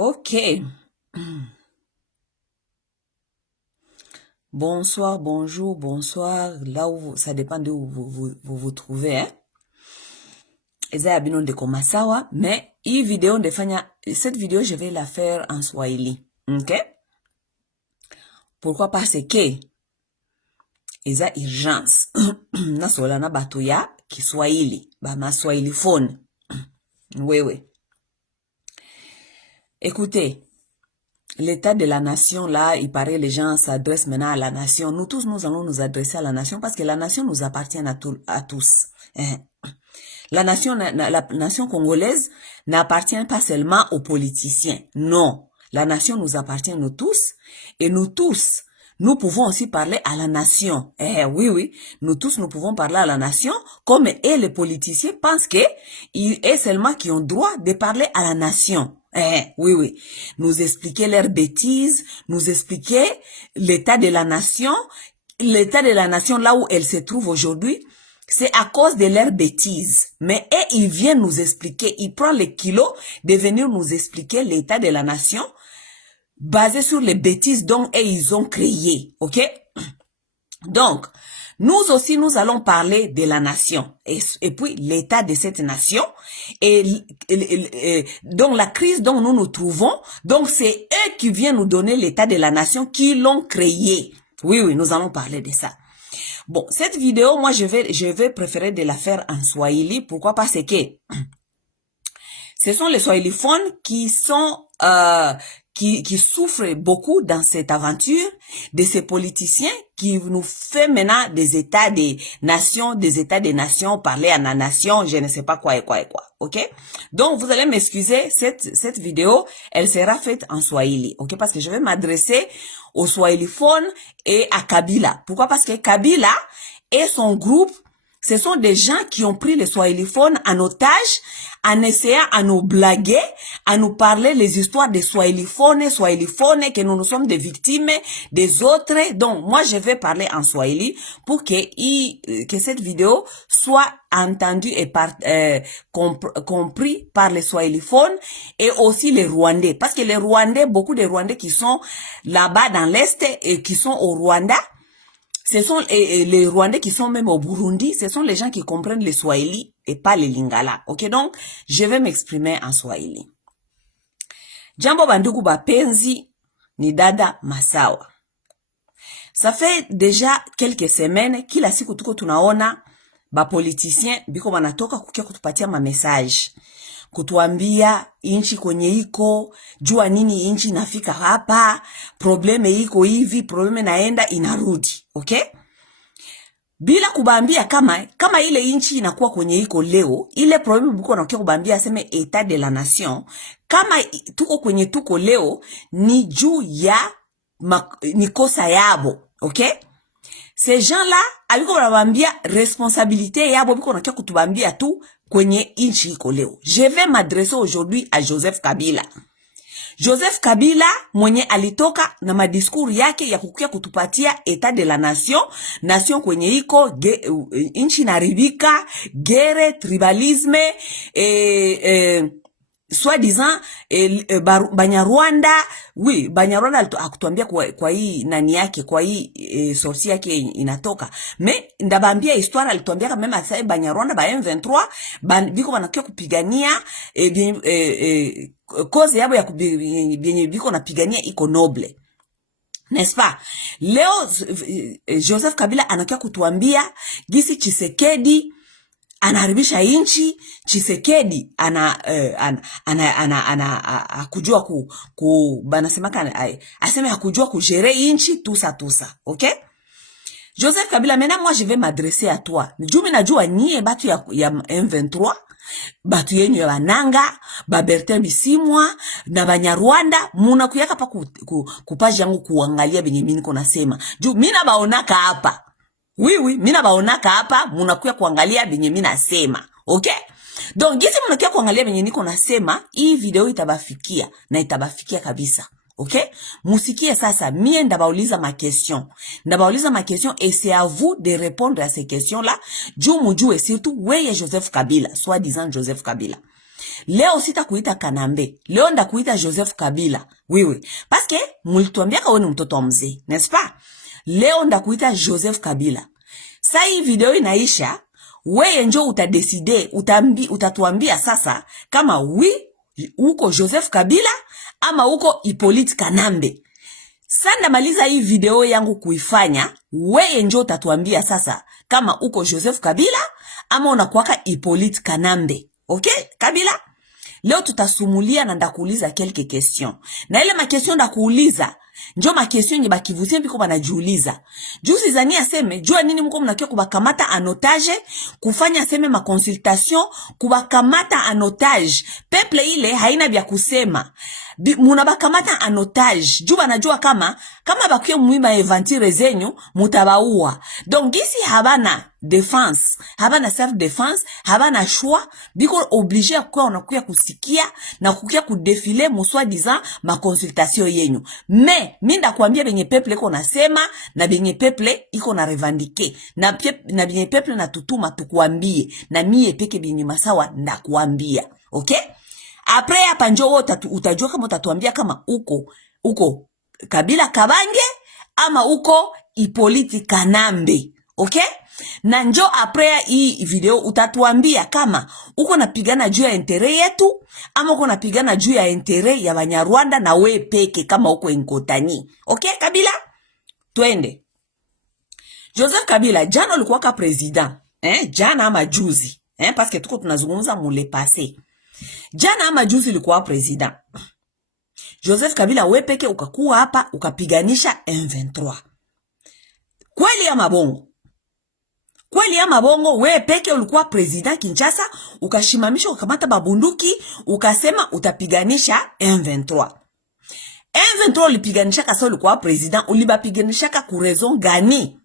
Ok. Bonsoir, bonjour, bonsoir. Là où ça dépend de où vous trouvez, hein. Eza ya bino ndeko masawa, mais cette vidéo je vais la faire en Swahili. Ok? Pourquoi? Parce que eza urgence. Nasola na bato ya Kiswahili, ba ma Swahili phone. Oui. Écoutez, l'état de la nation, là, il paraît les gens s'adressent maintenant à la nation. Nous tous, nous allons nous adresser à la nation parce que la nation nous appartient à tous. La nation congolaise n'appartient pas seulement aux politiciens. Non. La nation nous appartient nous tous. Et nous tous, nous pouvons aussi parler à la nation. Oui. Nous tous, nous pouvons parler à la nation. Comme les politiciens pensent que ils seulement qui ont droit de parler à la nation. Oui. Nous expliquer leurs bêtises, nous expliquer l'état de la nation là où elle se trouve aujourd'hui. C'est à cause de leurs bêtises. Mais ils viennent nous expliquer, ils prennent le kilo de venir nous expliquer l'état de la nation basé sur les bêtises dont ils ont créé. Ok? Donc, nous aussi, nous allons parler de la nation et puis l'état de cette nation et donc la crise dont nous nous trouvons. Donc, c'est eux qui viennent nous donner l'état de la nation qui l'ont créé. Oui, nous allons parler de ça. Bon, cette vidéo, moi, je vais préférer de la faire en Swahili. Pourquoi? Parce que ce sont les Swahiliphones qui sont, qui souffrent beaucoup dans cette aventure de ces politiciens qui nous fait maintenant des états des nations, parler à la nation, je ne sais pas quoi et quoi. Ok? Donc, vous allez m'excuser, cette vidéo, elle sera faite en Swahili. Ok? Parce que je vais m'adresser aux Swahiliphones et à Kabila. Pourquoi? Parce que Kabila et son groupe, ce sont des gens qui ont pris les Swahiliphones en otage, en essayant à nous blaguer, à nous parler les histoires des Swahiliphones, que nous sommes des victimes des autres. Donc, moi, je vais parler en Swahili pour que cette vidéo soit entendue et compris par les Swahiliphones et aussi les Rwandais. Parce que les Rwandais, beaucoup de Rwandais qui sont là-bas dans l'Est et qui sont au Rwanda, ce sont les Rwandais qui sont même au Burundi, ce sont les gens qui comprennent le Swahili et pas le Lingala. Ok, donc, je vais m'exprimer en Swahili. Jambo bandugu bapenzi ni dada Masawa. Ça fait déjà quelques semaines, kila siku tuko tunaona bapolitisien biko wanatoka kukia kutupatia message. Kutuambia inchi kwenye iko, jua nini inchi nafika hapa, probleme iko hivi, probleme naenda inarudi, okay? Bila kubambia kama ile inchi inakuwa kwenye iko leo, ile probleme buko nakia kubambia aseme etat de la nation, kama tuko kwenye tuko leo, ni juu ya ni kosa yabo, okay? Ces gens-là, abiko wanabambia responsabilité yabo biko nakia kutubambia tu kwenye inchi iko leo. Je vais m'adresser aujourd'hui à Joseph Kabila. Joseph Kabila mwenye alitoka na madiscours yake ya kukia kutupatia etat de la nation kwenye iko inchi naribika, gere, tribalisme, soi-disant Banyarwanda. Oui, Banyarwanda akutuambia kwa hii nani yake, kwa hii source yake inatoka. Me ndabambia histoire alituambia kama asa Banyarwanda ba M23 biko wanakia kupigania cause yabo ya bien biko napigania iko noble. N'est-ce pas? Leo Joseph Kabila anakia kutuambia gisi Tshisekedi anaharibisha inchi, Tshisekedi hakujua banasemaka aseme hakujua kugere inchi tusa, okay? Joseph Kabila, maintenant moi je vais m'adresser à toi. Jumi najua nyie batu ya M23, batu yenyu ya Bananga, Bertin Bisimwa na Banyarwanda, muna kuyaka pa kupaji yangu kuangalia benye mimi niko nasema. Juu mina baonaka hapa. Oui, mina baonaka hapa, munakuya kuangalia benye mimi nasema. Okay? Donc, gisi munakuya kuangalia benye niko nasema, hii video itabafikia na itabafikia kabisa. Okay? Musikie sasa, mie ndabauliza ma question. Ndabauliza ma question et c'est à vous de répondre à ces questions-là. Juu mujue surtout weye Joseph Kabila, soi-disant Joseph Kabila. Leo sitakuita Kanambe. Leo ndakuita Joseph Kabila. Oui. Parce que mulituambia wewe ni mtoto wa mzee, n'est-ce pas? Leo ndakuita Joseph Kabila. Sasa hii video inaisha, wewe njo utadecide, utatuambia sasa kama uko Joseph Kabila ama uko Hippolyte Kanambe. Sanda maliza hii video yangu kuifanya, wewe njo utatuambia sasa kama uko Joseph Kabila ama unakuwaka Hippolyte Kanambe. Okay? Kabila? Leo tutasumulia na ndakuuliza quelques questions. Na ile ma question ndakuuliza, njo ma question nye bakivuzie biko banajiuliza. Juzi zani aseme, jua nini mko mnakia kubakamata anotage, kufanya aseme ma consultation, kubakamata anotage. Peuple ile haina vya kusema. Munabakamata anotage. Juba najua kama bakuye muimba eventire zenyu, mutabaua. Donc gisi habana defense, habana self-defense, habana choix, biko obligé kwa unakuya kusikia na kukia kudefile muswa disant ma consultation yenyu. Mais minda kuambia benye peuple iko nasema na benye peuple iko na revendiquer na benye peuple na tutuma tukuambie na mie peke benye masawa ndakuambia. Okay? Après hapa njoo utajua kama utatuambia kama uko Kabila Kabange ama uko Hippolyte Kanambe. Okay? Na njoo après hii video utatuambia kama uko napigana juu ya intere yetu ama uko napigana juu ya intere ya Banyarwanda na we peke kama uko Nkotani. Okay, Kabila? Twende. Joseph Kabila, jana ulikuwa ka president. Jana ama juzi. Parce que tuko tunazungumza mule passé. Jana ama juzi ulikuwa president. Joseph Kabila we peke ukakuwa hapa ukapiganisha M23. Kweli ama bongo? Kweli ama bongo, we peke ulikuwa president Kinshasa, ukashimamisha ukamata babunduki, ukasema utapiganisha M23. M23 ulipiganishaka sa ulikuwa president, ulibapiganishaka ku raison gani?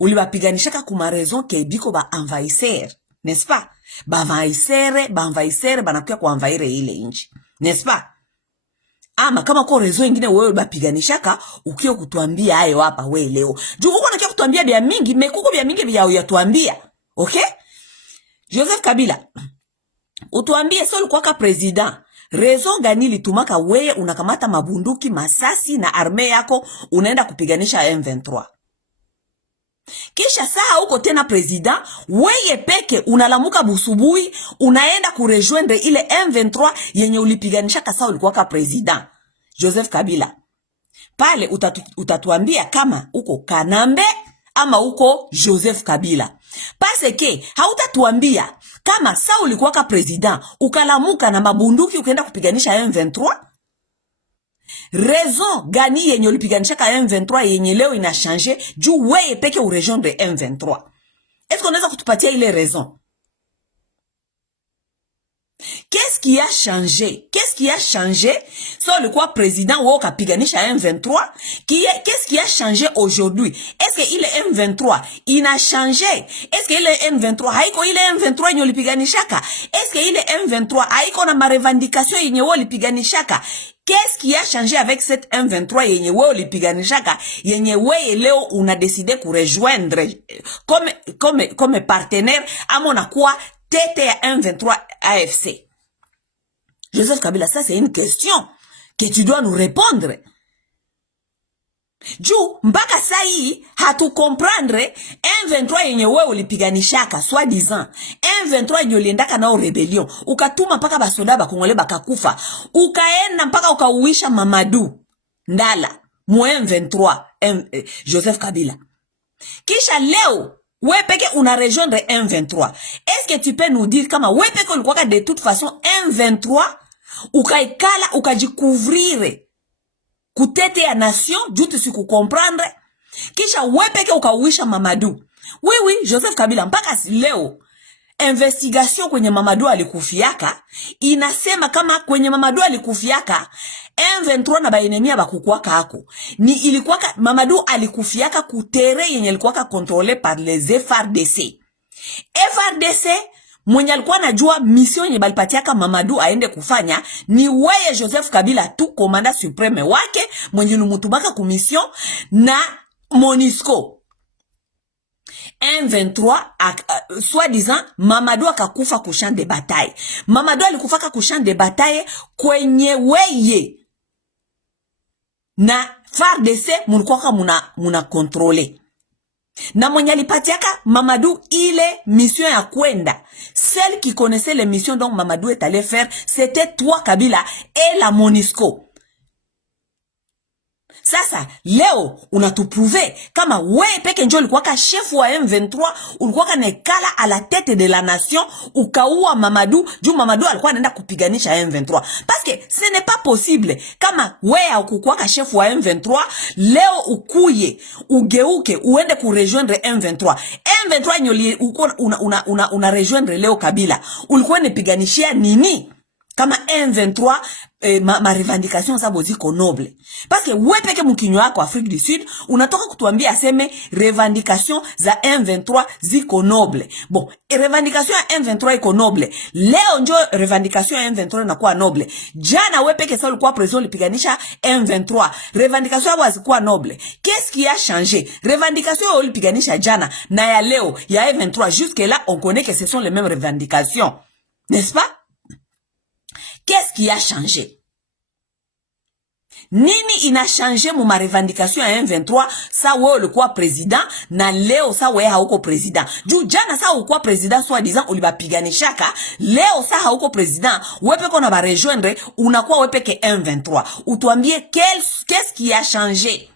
Ulibapiganishaka kuma raison ke biko ba envahisseur, n'est-ce pas? Ba envahisseur banakuya ku envahir ile inchi, n'est-ce pas? Ama kama kwa rezo ingine wewe bapiganishaka ukio kutuambia hayo hapa wewe leo. Juu uko nakia kutuambia bia mingi, mekuko bia mingi bia uyatuambia. Okay? Joseph Kabila, utuambie sio ulikuwa ka president. Rezo gani litumaka wewe unakamata mabunduki, masasi na arme yako unaenda kupiganisha M23? Kisha saa uko tena president, weye peke unalamuka busubui, unaenda kurejoindre ile M23 yenye ulipiganisha saa ulikuwa ka president. Joseph Kabila, pale utatuambia kama uko Kanambe ama uko Joseph Kabila. Parce que hautatuambia kama saa ulikuwa ka president, ukalamuka na mabunduki ukaenda kupiganisha M23. Raison gani yenye ulipiganisha ka M23 yenye leo ina changer juu weye peke u region de M23? Est-ce qu'on a kutupatia ile raison? Qu'est-ce qui a changé? Qu'est-ce qui a changé? So le quoi président ou kapiganisha M23? Qu'est-ce qui a changé aujourd'hui? Est-ce que il est M23? Il a changé. Est-ce que il est M23? Haiko il est M23 yenye ulipiganishaka? Est-ce que il est M23? Haiko na ma revendication yenye ulipiganishaka? Qu'est-ce qui a changé avec cette M23 yenye wewe ulipiganishaka, yenye wewe leo una décidé ku rejoindre comme partenaire ama unakuwa tete ya M23 AFC? Joseph Kabila, ça c'est une question que tu dois nous répondre. Juu mpaka saa hii hatu comprendre M23 yenye wewe ulipiganishaka soi disant M23 yenye uliendaka nao rebellion, ukatuma mpaka basoda bakongole bakakufa, ukaenda mpaka ukauisha Mamadou Ndala mu M23 Joseph Kabila. Kisha leo we peke una rejoindre M23. Est-ce que tu peux nous dire kama we peke ulikuwa de toute façon M23 ukaikala ukajikouvrir kutete ya nation jutu siku comprendre, kisha wepeke ukauisha Mamadou? Oui, Joseph Kabila, mpaka leo investigation kwenye Mamadou alikufiaka inasema kama kwenye Mamadou alikufiaka M23 na baenemia bakukwaka hako ni ilikuwaka Mamadou alikufiaka kutere yenye ilikuwaka contrôlé par les FARDC. FARDC mwenye alikuwa najua mission yenye balipatiaka Mamadou aende kufanya ni weye Joseph Kabila tu, komanda supreme wake mwenye numutumaka ku mission na MONUSCO. M23 soi-disant Mamadou akakufa ku champ de bataille. Mamadou alikufaka ku champ de bataille kwenye weye na FARDC mulikuwa muna contrôler. Na mwenye alipatiaka Mamadou ile mission ya kwenda. Celle qui connaissait les missions donc Mamadou est allé faire, c'était toi Kabila et la MONUSCO. Sasa leo unatuprouver kama wewe peke njo ulikuwa chef wa M23, ulikuwa nekala à la tête de la nation, ukaua Mamadou, juu Mamadou alikuwa anaenda kupiganisha M23. Parce que ce n'est pas possible kama wewe ukukuwa chef wa M23, leo ukuye, ugeuke, uende ku rejoindre M23. M23 nyoli una rejoindre leo Kabila. Ulikuwa nepiganishia nini? Kama M23 ma revendication zabo ziko noble. Parce que wewe peke mkinywa wako Afrique du Sud unatoka kutuambia aseme revendication za M23 ziko noble. Bon, revendication ya M23 iko noble. Leo njo revendication ya M23 inakuwa noble. Jana wewe peke sasa ulikuwa president ulipiganisha M23. Revendication yao hazikuwa noble. Qu'est-ce qui a changé? Revendication yao ulipiganisha jana na ya leo ya M23 jusque là on connaît que ce sont les mêmes revendications. N'est-ce pas? Qu'est-ce qui a changé? Nini ina changé mu ma revendication ya M23 sa wewe ulikuwa president na leo sa wewe hauko president. Juu jana sa ulikuwa president soi-disant ulibapiganishaka, leo sa hauko president, wewe peke na ba rejoindre unakuwa wewe peke M23. Utuambie qu'est-ce qui a changé?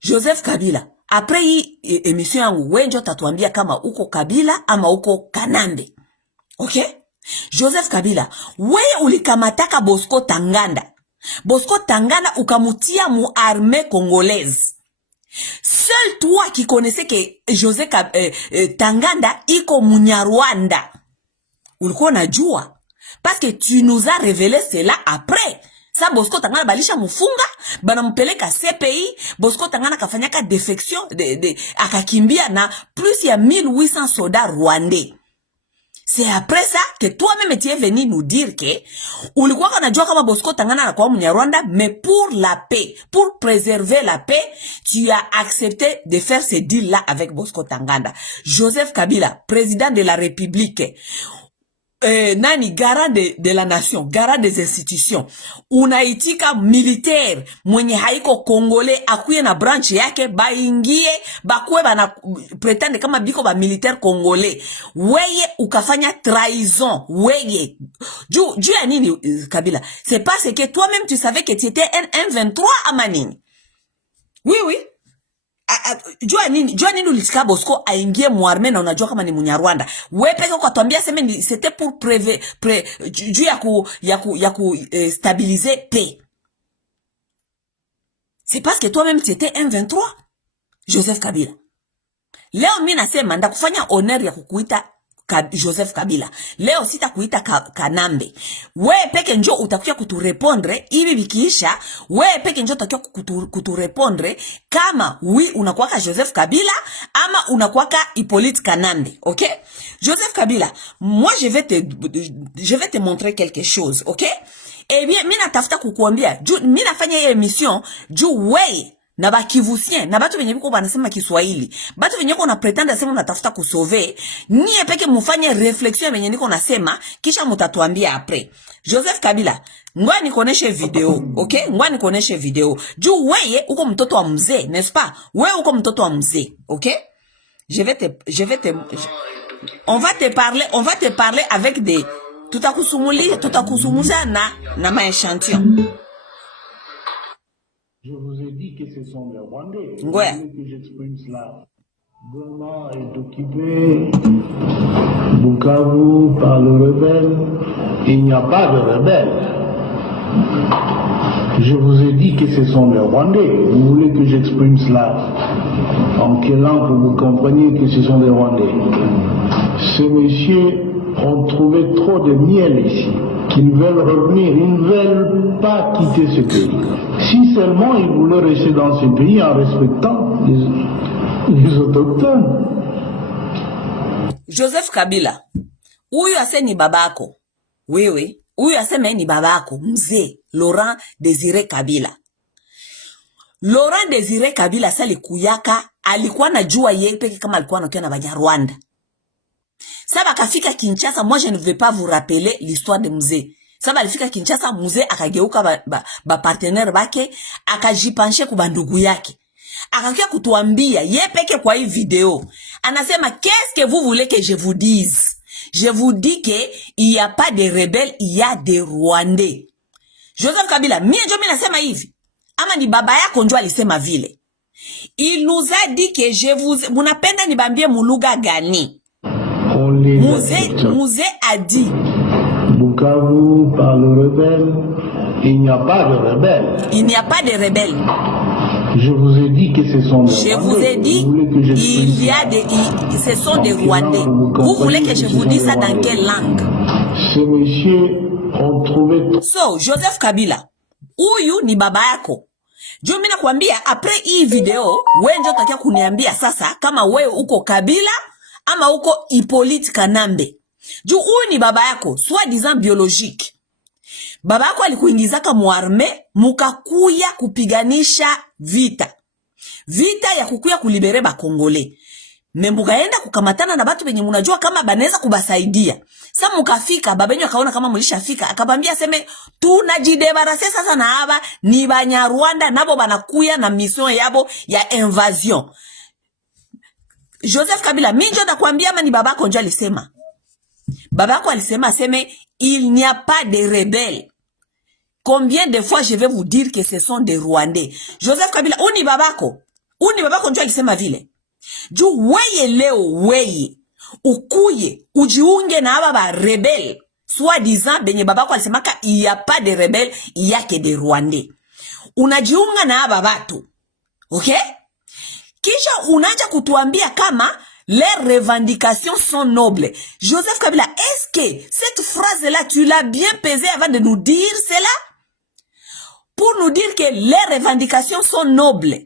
Joseph Kabila, après hii émission yangu wewe ndio tatuambia kama uko Kabila ama uko Kanambe. Okay? Joseph Kabila, wewe ulikamataka Bosco Tanganda. Bosco Tanganda ukamutia mu armée congolaise. Seul toi qui connaissais que Joseph Tanganda iko Munyarwanda. Ulikuwa unajua. Parce que tu nous as révélé cela après. Sa Bosco Tangana balisha mufunga, bana mpeleka CPI, Bosco Tangana kafanyaka defection, akakimbia na plus ya 1800 soldats rwandais. C'est après ça que toi-même tu es venu nous dire que ulikuwa unajua kama Bosco Tangana anakuwa Mnyarwanda, mais pour la paix, pour préserver la paix, tu as accepté de faire ce deal là avec Bosco Tangana. Joseph Kabila, président de la République, nani garant de la nation, garant des institutions, unaitika militaire mwenye haiko Congolais akuye na branch yake baingie bakwe bana pretende kama biko ba militaire Congolais. Weye ukafanya trahison, weye juu ya nini Kabila? C'est parce que toi-même tu savais que tu étais un M23 ama nini? Oui. Jua nini ulitika Bosco aingie muarme na unajua kama ni Munyarwanda. Wewe peke ukatuambia sema ni c'était pour juu ya ku stabiliser paix. C'est parce que toi-même tu étais M23, Joseph Kabila. Leo mimi nasema ndakufanya honneur ya kukuita Joseph Kabila. Leo sitakuita Kanambe. Wewe peke njo utakuja kuturepondre hivi bikiisha. Wewe peke njo utakuja kuturepondre kama unakuwaka Joseph Kabila ama unakuwaka Hippolyte Kanambe. OK? Joseph Kabila, moi je vais te montrer quelque chose, OK? Eh bien, mimi natafuta kukuambia, mimi nafanya hii émission juu wewe na bakivusien na batu venye biko banasema Kiswahili, batu venye ko na pretend asema unatafuta kusauver, nyie peke mufanye reflexion venye niko nasema kisha mutatuambia après. Joseph Kabila, ngoja nikoneshe video, okay? Ngoja nikoneshe video. Juu wewe uko mtoto wa mzee, n'est-ce pas? Wewe uko mtoto wa mzee, okay? On va te parler avec des tutakusumulia na maéchantillon. Je vous ai dit que ce sont les Rwandais. Ouais. Que j'exprime cela. Goma est occupé, Bukavu par le rebelle. Il n'y a pas de rebelle. Je vous ai dit que ce sont les Rwandais. Vous voulez que j'exprime cela en quelle langue pour que vous compreniez que ce sont les Rwandais? Ces messieurs ont trouvé trop de miel ici, qu'ils veulent revenir, ils ne veulent pas quitter ce pays. Si seulement ils voulaient rester dans ce pays en respectant les autochtones. Joseph Kabila, huyu ase ni babako. Wewe, huyu aseme ni babako, mzee Laurent Désiré Kabila. Laurent Désiré Kabila sali kuyaka alikuwa najua yeye peke kama alikuwa anakuwa na Banyarwanda. Saba akafika Kinshasa, moi je ne vais pas vous rappeler l'histoire de mzee. Saba alifika Kinshasa, mzee akageuka ba partenaire bake, akajipanshe kwa bandugu yake. Akakia kutuambia ye peke kwa hii video. Anasema qu'est-ce que vous voulez que je vous dise? Je vous dis que il y a pas de rebelles, il y a des Rwandais. Joseph Kabila, mie njo mimi nasema hivi. Ama ni baba yako njo alisema vile. Il nous a dit que je vous munapenda nibambie muluga gani? Mouze a dit Bukavu par le rebelle, il n'y a pas de rebelle. Il n'y a pas de rebelles. Je vous ai dit que ce sont des Rwandais. Je vous ai dit il y a des ce sont des Rwandais. Vous voulez que je vous dise ça dans quelle langue? Ces messieurs ont trouvé. So, Joseph Kabila, huyu ni baba yako. Juu mimi nakwambia après hii video, wewe ndio utakia kuniambia sasa kama wewe uko Kabila ama uko Hippolyte Kanambe. Juu huyu ni baba yako, soi-disant biologique. Baba yako alikuingizaka muarme, mukakuya kupiganisha vita. Vita ya kukuya kulibere ba Kongole. Membukaenda kukamatana na batu benye munajua kama banaweza kubasaidia. Sasa mukafika, babenyu akaona kama mulishafika, akabambia seme tunajidebarase sasa na haba ni Banyarwanda nabo banakuya na mission yabo ya invasion. Joseph Kabila, minjo nakwambia ama ni babako njo alisema. Babako alisema aseme il n'y a pas de rebelles. Combien de fois je vais vous dire que ce sont des Rwandais? Joseph Kabila, uni babako njo alisema vile. Juu weye leo weye ukuye ujiunge na aba ba rebelle soi-disant benye babako alisemaka il y a pas de rebelles, il y a que des Rwandais. Unajiunga na aba batu. OK? Kisha unaanza kutuambia kama les revendications sont nobles. Joseph Kabila, est-ce que cette phrase-là, tu l'as bien pesée avant de nous dire cela? Pour nous dire que les revendications sont nobles.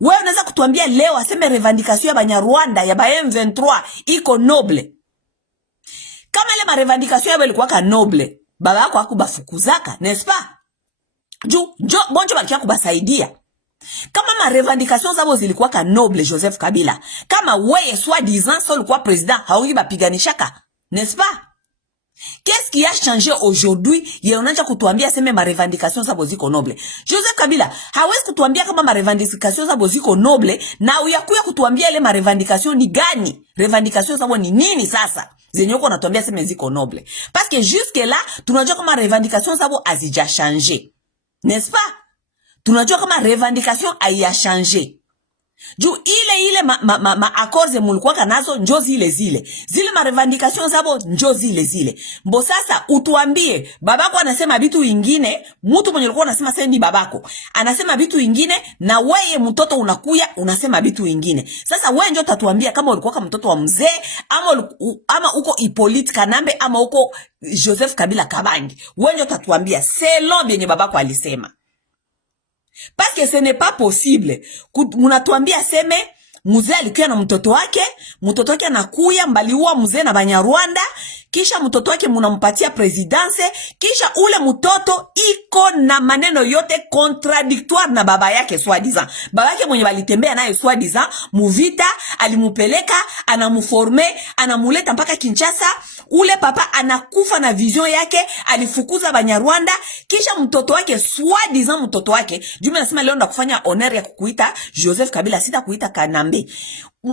Wewe unaweza kutuambia leo aseme revendication ya Banyarwanda ya ba M23 iko noble. Kama ile ma revendication yabo ilikuwa ka noble, baba yako hakubafukuzaka, n'est-ce pas? Bonjo balikia kubasaidia. Kama ma revendication zabo zilikuwa ka noble, Joseph Kabila, kama weye soi-disant so ulikuwa president haungi bapiganishaka, n'est-ce pas? Qu'est-ce qui a changé aujourd'hui? Yeonacha kutuambia seme ma revendication zabo ziko noble. Joseph Kabila, hawezi kutuambia kama ma revendication zabo ziko noble na uyakuya kutuambia ile ma revendication ni gani? Revendication zabo ni nini sasa? Zenye uko natuambia seme ziko noble. Parce que jusque là, tunajua kama revendication zabo azija changer. N'est-ce pas? Tunajua kama revendication haiya changer. Juu ile ma accords mulikuwa kanazo njo zile ma revendications zabo njo zile. Mbo sasa utuambie babako anasema vitu vingine, mtu mwenye alikuwa anasema sasa ni babako anasema vitu vingine na wewe mtoto unakuya unasema vitu vingine. Sasa wewe ndio utatuambia kama ulikuwa kama mtoto wa mzee ama uko Hippolyte Kanambe ama uko Joseph Kabila Kabangi. Wewe ndio utatuambia selon bien babako alisema. Parce que ce n'est pas possible. Munatuambia seme mzee alikuwa na mtoto wake anakuya mbaliua mzee na Banyarwanda, kisha mtoto wake munampatia presidence, kisha ule mtoto iko na maneno yote contradictoire na baba yake soi-disant. Baba yake mwenye balitembea naye soi-disant muvita, alimupeleka, anamuforme, anamuleta mpaka Kinshasa. Ule papa anakufa na vision yake, alifukuza Banyarwanda, kisha mtoto wake soi-disant mtoto wake, jume nasema leo ndo kufanya honor ya kukuita Joseph Kabila, sita kuita Kanambe.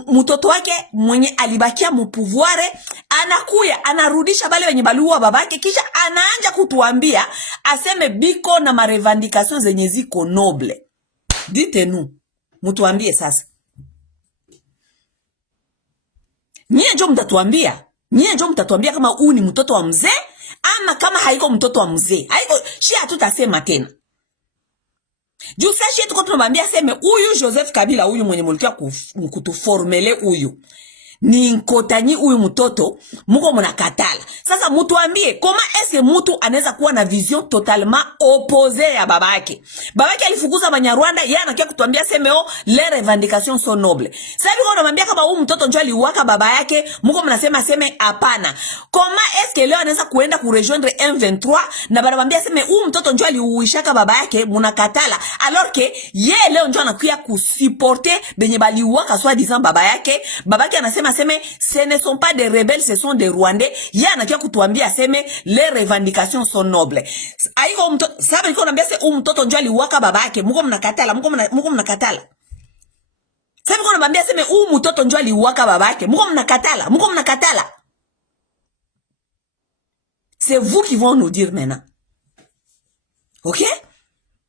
Mtoto wake mwenye alibakia mupouvoire anakuya anarudisha bale wenye baluwa babake, kisha anaanja kutuambia aseme biko na ma revendications zenye ziko noble. Dites-nous, mutuambie sasa. Nyie njo mtatuambia kama huu ni mtoto wa mzee ama kama haiko mtoto wa mzee. Haiko shi hatutasema tena. Juu sasa yetu kwa tunamwambia seme huyu Joseph Kabila huyu mwenye mlikia kutuformele huyu ni Nkotanyi huyu mtoto muko mnakatala. Sasa mutuambie koma eske mtu anaweza kuwa na vision totalement opposée ya babake. Babake alifukuza Banyarwanda, yeye anakia kutuambia semeo les revendications sont nobles. Sasa hivi unamwambia kama huyu mtoto njoo aliuaka baba yake, muko mnasema seme hapana. Koma eske leo anaweza kuenda ku rejoindre M23 na banamwambia seme huyu mtoto njoo aliuishaka baba yake, mnakatala. Alors que yeye leo njoo anakuya kusupporter benye baliuaka soit disant baba yake. Babake anasema seme ce ne sont pas des rebelles, ce sont des Rwandais. Yeye anakia kutuambia seme les revendications sont nobles. Aiko mtoto sababu iko naambia se mtoto njoo aliuaka baba yake, muko mnakatala, muko mnakatala. Sababu iko naambia seme mtoto njoo aliuaka baba yake, muko mnakatala. C'est vous qui vont nous dire maintenant. OK?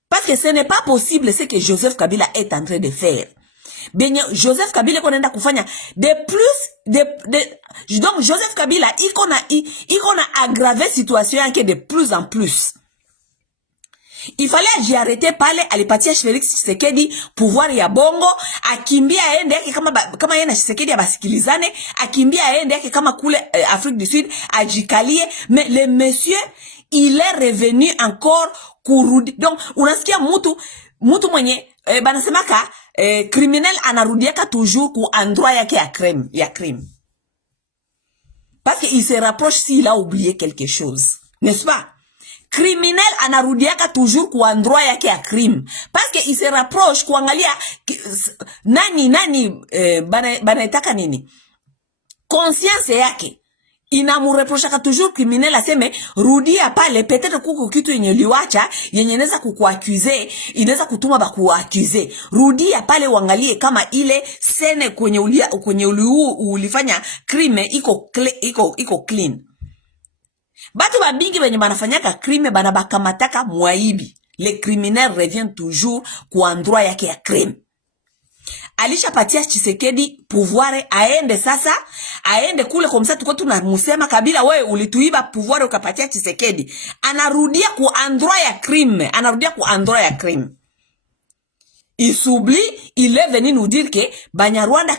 Parce que ce n'est pas possible ce que Joseph Kabila est en train de faire. Benye Joseph Kabila konaenda kufanya donc Joseph Kabila iko na aggraver situation yake de plus en plus. Il fallait j'arrêter pale, alipatia Félix Tshisekedi pouvoir ya bongo, akimbia aende yake kama yeye na Tshisekedi abasikilizane, akimbia aende yake kama kule Afrique du Sud ajikalie, mais le monsieur il est revenu encore kurudi. Donc unasikia mtu mwenye banasemaka criminel anarudiaka toujours ku endroit yake ya crime. Parce qu'il se rapproche s'il a oublié quelque chose, n'est-ce pas? Criminel anarudiaka toujours ku endroit yake ya crime. Parce qu'il se rapproche kuangalia nani banaitaka nini? Conscience yake inamureproshaka toujours criminel aseme rudia pale, peut-être kuko kitu yenye liwacha yenye inaweza kukuaccuser, inaweza kutuma bakuaccuser. Rudia pale uangalie kama ile scene kwenye ulifanya crime iko clean. Batu babingi benye banafanyaka crime banabakamataka mwaibi. Le criminel revient toujours ku endroit yake ya crime. Alisha patia Tshisekedi pouvoir aende sasa, aende kule kwa msa tuko tunamusema Kabila wewe ulituiba pouvoir ukapatia Tshisekedi. Anarudia ku endroit ya crime. Il s'oublie, il est venu nous dire que Banyarwanda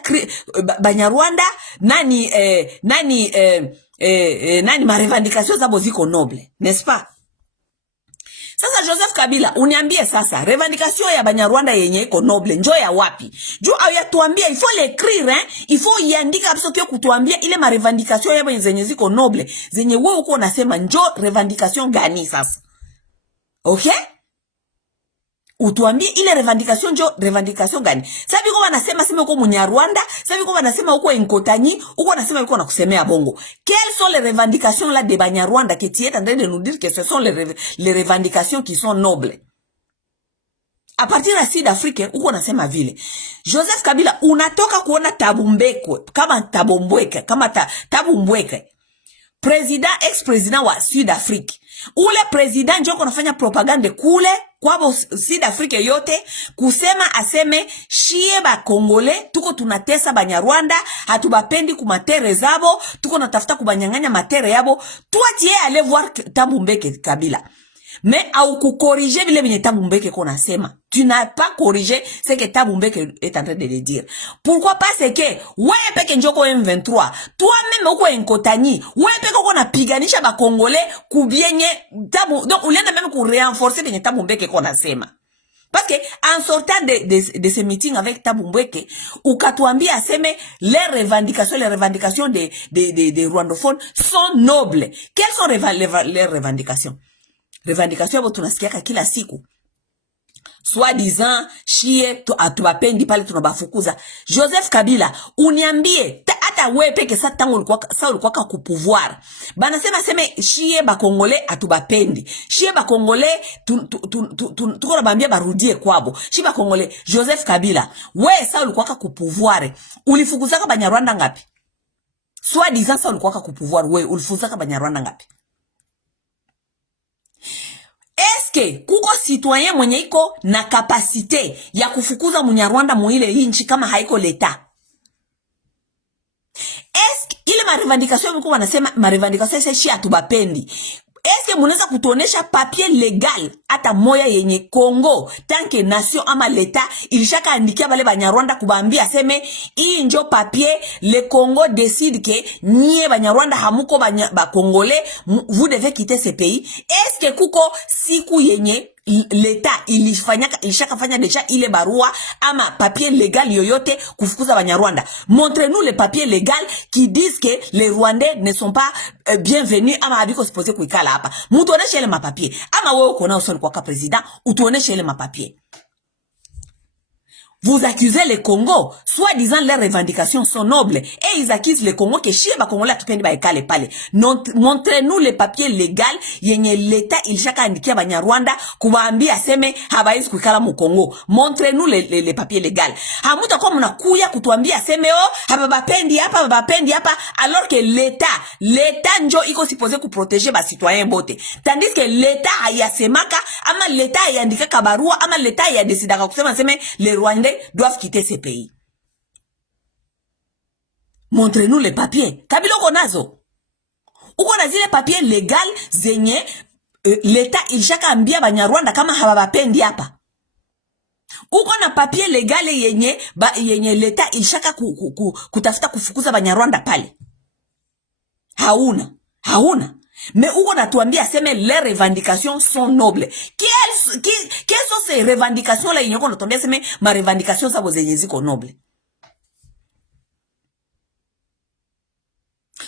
nani ma revendication zabo ziko noble, n'est-ce pas? Sasa Joseph Kabila, uniambie sasa, revendication ya Banyarwanda yenye iko noble, njoo ya wapi? Juu au ya tuambia, il faut l'écrire, il faut iandika kabisa kio kutuambia ile ma revendication ya zenye ziko noble, zenye wewe uko unasema njoo revendication gani sasa? Okay? Utuambie ile revendication njoo revendication gani? Sasa biko wanasema sema uko Munyarwanda, sasa biko wanasema uko Nkotanyi, uko wanasema uko nakusemea bongo. Quelles sont les revendications là de Banyarwanda que tu es en train de nous dire que ce sont les revendications qui sont nobles? A partir ya Sud-Afrique uko nasema vile. Joseph Kabila unatoka kuona Thabo Mbeki kama Thabo Mbeki, Thabo Mbeki. Ex-president wa Sud-Afrique. Ule president njoo kunafanya propaganda kule kwabo Sud-Afrique yote kusema aseme shie ba Kongole tuko tunatesa Banyarwanda, hatubapendi kumatere zabo, tuko natafuta kubanyanganya matere yabo. Tuatie aller voir Thabo Mbeki Kabila. Mais au corriger bile benye Thabo Mbeki konasema. Tu n'as pas corrigé ce que Thabo Mbeki est en train de le dire. Pourquoi? Parce que wewe peke njoko M23, toi-même uko Nkotanyi, wewe peke uko napiganisha ba Congolais kubienye Thabo. Donc ulienda même ku renforcer benye Thabo Mbeki konasema. Parce que en sortant de ce meeting avec Thabo Mbeki, ukatuambia aseme les revendications des rwandophones sont nobles. Quelles sont les revendications? Revendication yabo tunasikiaka kila siku. Soi-disant shie atubapendi pale tunabafukuza. Joseph Kabila, uniambie hata wewe peke sasa tangu ulikuwa ku pouvoir. Banasema seme shie ba Congolais atubapendi. Shie ba Congolais tuko nabambia barudie kwabo. Shie ba Congolais, Joseph Kabila, wewe sasa ulikuwa ku pouvoir. Ulifukuzaka Banyarwanda ngapi? Soi-disant sasa ulikuwa ku pouvoir, wewe ulifukuzaka Banyarwanda ngapi? Eske kuko citoyen mwenye iko na kapasite ya kufukuza Munyarwanda muile inchi kama haiko leta? Eske ile ma revendication mko wanasema ma revendication sasa atubapendi. Eske munaweza kutuonesha papier legal hata moya yenye Congo tanke nation ama leta ilishaka andikia bale Banyarwanda kubambia seme hii njo papier le Congo décide que nie Banyarwanda hamuko ba Congolais vous devez quitter ce pays. Eske kuko siku yenye leta ilishaka fanya deja ile barua ama papier legal yoyote kufukuza Banyarwanda? Montrez-nous les papiers légaux qui disent que les Rwandais ne sont pas bienvenus ama habiko supposé kuikala hapa. Mutuoneshe ile mapapier. Ama wewe uko nao son kwa president, utuoneshe ile mapapier. Vous accusez le Congo, soi-disant leurs revendications sont nobles, et ils accusent le Congo que chieba Congolais atupendi ba ekale pale. Montrez-nous les papiers légaux yenye leta ilishaka andikia Banyarwanda kuwaambia seme habaizi kuikala mu Congo. Montrez-nous les papiers légaux. Hamuta kwa mnakuya kutuambia seme habapendi hapa alors que l'État njo iko supposé kuprotéger ba citoyens bote. Tandis que l'État hayasemaka ama l'État hayandika kabarua ama l'État hayadecidaka kusema seme les Rwandais doivent quitter ce pays. Montrez-nous les papiers. Kabila uko nazo. Uko na zile papiers legal zenye leta ilishaka ambia Banyarwanda kama habapendi hapa. Uko na papier legal yenye leta ilishaka kutafuta kufukuza Banyarwanda pale. Hauna. Mais uko natuambia seme les revendications sont nobles. Quelles sont ces revendications là inyoko natuambia seme ma revendications zabo zenye ziko noble?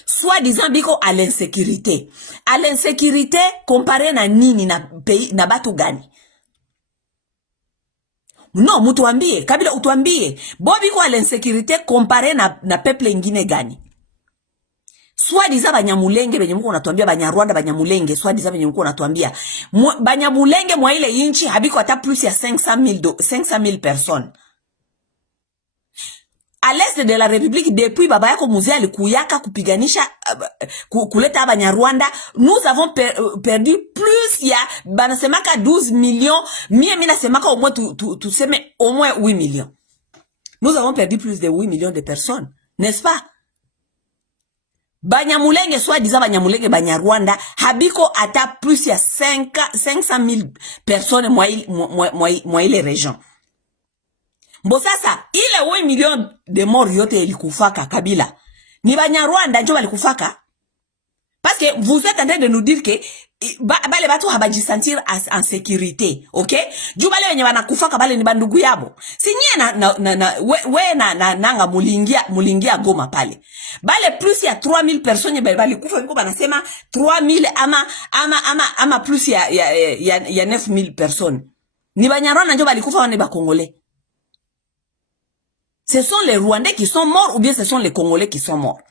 Soit disant biko à l'insécurité. À l'insécurité comparé na nini na pays na batu gani? Non, mutuambie, Kabila utuambie. Bobiko à l'insécurité comparé na peuple ingine gani? Soit disant Banyamulenge benye mko unatuambia Banyarwanda Banyamulenge, soit disant benye mko unatuambia Banyamulenge mwa ile inchi habiko hata plus ya 500,000 personnes. À l'est de la République, depuis baba yako muzee alikuyaka kupiganisha kuleta Banyarwanda, nous avons perdu plus ya banasemaka 12 millions, mina semaka au moins tu seme au moins 8 millions. Nous avons perdu plus de 8 millions de personnes, n'est-ce pas? Banyamulenge soit disant Banyamulenge Banyarwanda habiko ata plus ya 500,000 personnes mwa ile region. Mbo sasa ile 8 millions de morts yote ilikufaka Kabila ni Banyarwanda njo balikufaka? Parce que vous êtes en train de nous dire que bale batu habaji sentir en sécurité, OK? Ju bale wenye banakufaka bale ni bandugu yabo. Sinyie nanga mulingia Goma pale. Bale plus ya 3,000 personnes bali kufa biko banasema 3,000 ama plus ya 9,000 personnes. Ni Banyarwanda njo bali kufa wane ba Congolais. Ce sont les Rwandais qui sont morts ou bien ce sont les Congolais qui sont morts?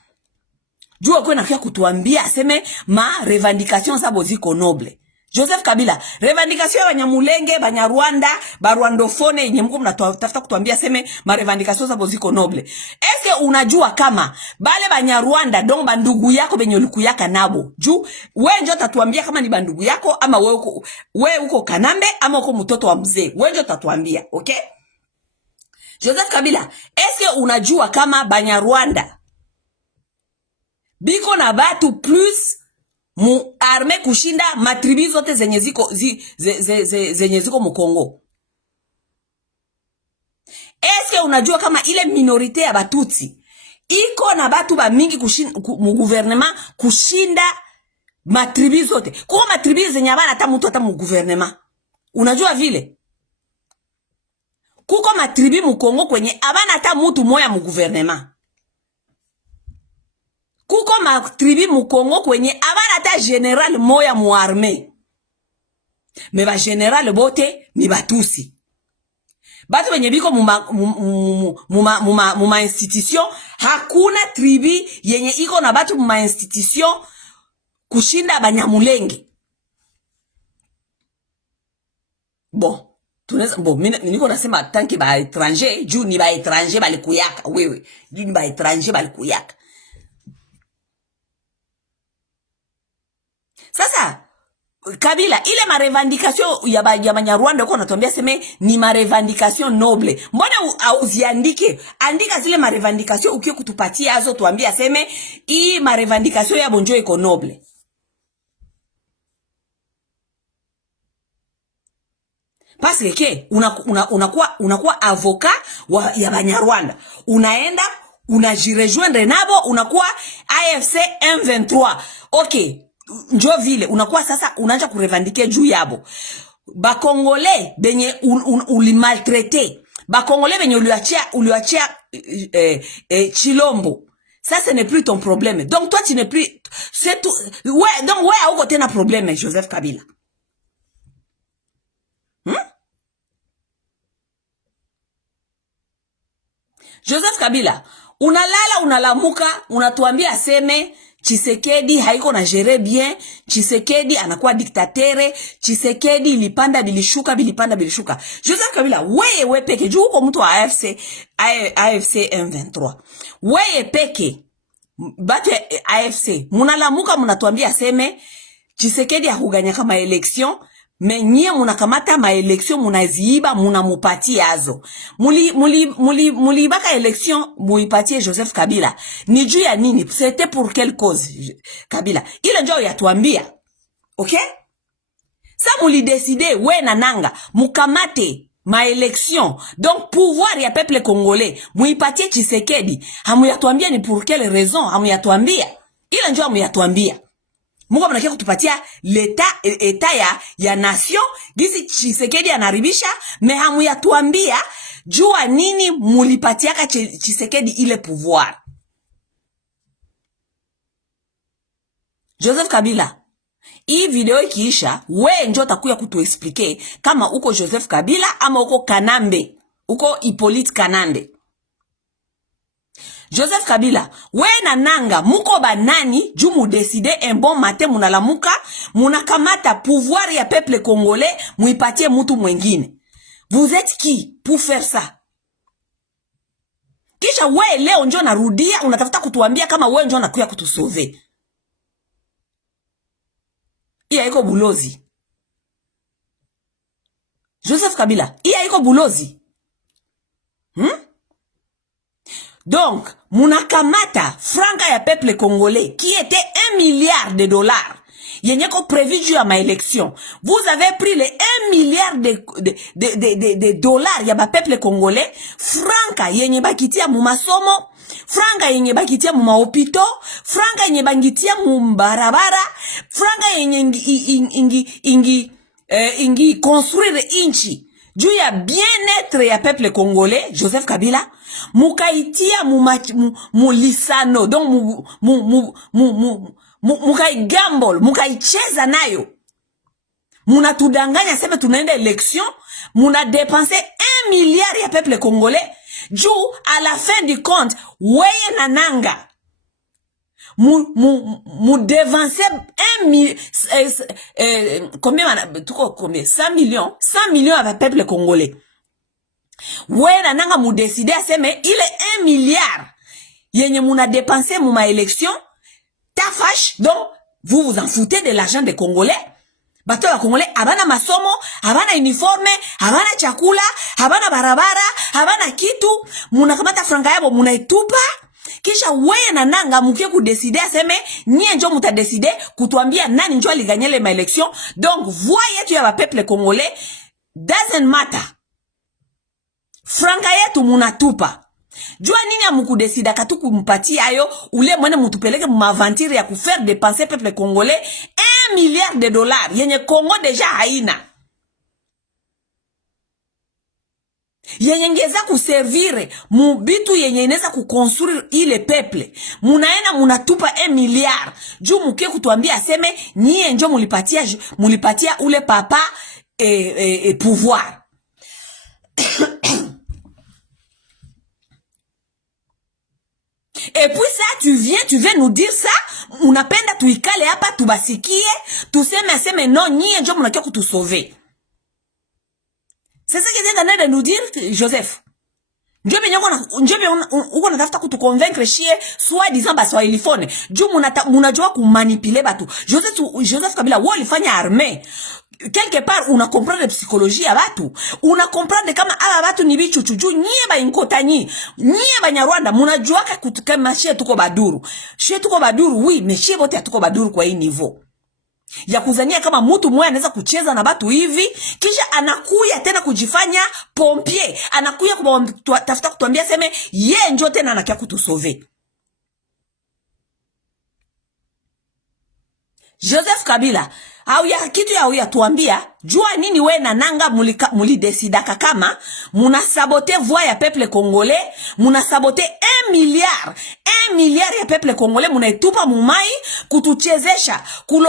Jua kwa nakia kutuambia seme ma revendication zabo ziko noble. Joseph Kabila, revendication ya Banyamulenge, Banyarwanda, Barwandofone yenye mko mnatafuta kutuambia seme ma revendication zabo ziko noble. Eske unajua kama bale Banyarwanda donc bandugu yako benye ulikuyaka nabo? Juu wewe ndio tatuambia kama ni bandugu yako ama wewe uko Kanambe ama uko mtoto wa mzee. Wewe ndio tatuambia, okay? Joseph Kabila, eske unajua kama Banyarwanda biko na batu plus mu arme kushinda matribi zote zenye ziko mu Congo? Eske unajua kama ile minorite ya Batutsi iko na batu ba mingi mu gouvernement kushinda matribi zote? Kwa matribi zenye abana hata mtu hata mu gouvernement. Unajua vile? Kuko matribi mu Congo kwenye abana hata mtu moya mu gouvernement. Kuko matribi mu Congo kwenye abana hata general moya mu arme. Me ba general bote ni Batusi. Batu benye biko muma institution, hakuna tribi yenye iko na batu muma institution kushinda Banyamulenge. Bon, niko nasema tanki ba étranger, juu ni ba étranger balikuyaka wewe. Juu ni ba étranger balikuyaka. Sasa Kabila, ile ma revendication ya Banyarwanda uko natuambia seme ni ma revendication noble. Mbona uziandike? Andika zile ma revendication ukiyo kutupatia azo tuambia seme hii ma revendication ya bonjo iko noble. Parce que unakuwa avocat ya Banyarwanda. Unaenda unajirejoindre nabo, unakuwa AFC M23. Okay, njo vile unakuwa sasa unaanza kurevendike juu yabo. Bakongole benye ulimaltraite, bakongole benye uliachia Chilombo. Ça, ce n'est plus ton problème. Donc, toi, tu n'es plus... C'est tout... Ouais, donc, ouais, à où côté un problème, Joseph Kabila? Joseph Kabila, unalala, unalamuka, unatuambia aseme, Tshisekedi haiko na gere bien, Tshisekedi anakuwa diktatere, Tshisekedi ilipanda bilishuka, bilipanda bilishuka. Joseph Kabila, weye peke, juu huko mtu wa AFC M23. Weye peke, batu AFC, munalamuka munatuambia aseme, Tshisekedi hakuganya kama election, menyie munakamata ma election munaziiba munamupati azo. Muli baka election muipatie Joseph Kabila. Ni juu ya nini? C'était pour quelle cause Kabila? Ile njoo yatuambia. Okay? Sa muli décider we na nanga mukamate ma election. Donc pouvoir ya peuple congolais muipatie Tshisekedi. Hamu yatuambia ni pour quelle raison? Hamu yatuambia. Ile njoo hamu yatuambia. Mungu mnakia kutupatia eta ya nation gisi Tshisekedi anaribisha, mehamu ya tuambia jua nini mulipatiaka Tshisekedi ile pouvoir. Joseph Kabila, hii video ikiisha, we njo takuya kutuexplike kama uko Joseph Kabila ama uko Kanambe, uko Hippolyte Kanambe. Joseph Kabila, we na nanga muko banani juu mu décider un bon matin munalamuka munakamata pouvoir ya peuple congolais muipatie mutu mwengine. Vous êtes qui pour faire ça? Kisha we leo njo narudia unatafuta kutuambia kama we njo nakuya kutusauver. Iya iko bulozi. Joseph Kabila, iya iko bulozi. Donc, munakamata franca ya peuple congolais qui était 1 milliard de dollars. Yenye ko prévu juu ya ma élection. Vous avez pris les 1 milliard de dollars ya ba peuple congolais. Franca yenye bakitia mu masomo. Franca yenye bakitia mu mahopito. Franca yenye bakitia mu barabara. Franca yenye ingi construire inchi. Juu ya bien-être ya peuple congolais, Joseph Kabila, mukaitia mu lisano, donc mukai gamble, mukaicheza nayo. Muna tudanganya sebe tunaenda election, muna dépenser 1 milliard ya peuple congolais, juu à la fin du compte, weye nananga. Mu dévancer 1 million, combien 100 millions à peuple congolais. Ouais, nananga mu décider à se mais il est 1 milliard. Yenye muna dépensé mu ma élection, ta fâche, donc vous vous en foutez de l'argent des Congolais. Bato ya Congolais, abana masomo, abana uniforme, abana chakula, abana barabara, abana kitu, muna kamata franka yabo muna itupa. Kisha weye na nanga mukie kudeside aseme nye njo muta deside kutuambia nani njo aliganyele ma election. Donc voie yetu ya ba peuple congolais doesn't matter. Franka yetu munatupa. Jua nini ya mukudesida katuku mpati ayo ule mwene mutupeleke mavantiri ya kufaire dépenser peuple congolais 1 milliard de dollars yenye Congo deja haina. Yenye ngeza kuservire mubitu yenye ineza kukonstruire ile peuple. Munaena munatupa 1 milliard. Juu mukie kutuambia aseme nyie njo mulipatia ule papa pouvoir. Et puis ça, tu viens nous dire ça, unapenda tuikale hapa tubasikie, tuseme non nyie njo munakia kutusauver. C'est ça que tu es en train de nous dire, Joseph. Njo uko natafuta kutuconvaincre chie soi-disant baswahilifone. Njo munajua kumanipule batu. Joseph Kabila, wewe ulifanya armée. Quelque part, una comprendre psychologie ya batu. Una comprendre kama aba batu ni bichuchuju, nyie ba inkota nyie ba Nyarwanda, munajua kama shie tuko baduru. Shie tuko baduru, oui, mais shie bote tuko baduru kwa hii niveau. ya kuzania kama mtu mmoja anaweza kucheza na batu hivi, kisha anakuya tena kujifanya pompier, anakuya tafuta kutuambia seme ye njo tena anakia kutusove. Joseph Kabila au ya kitu ya tuambia jua nini we na nanga mulidesidaka kama muna sabote voix ya peuple congolais, muna sabote 1 milliard ya peuple congolais, muna etupa mumai kutuchezesha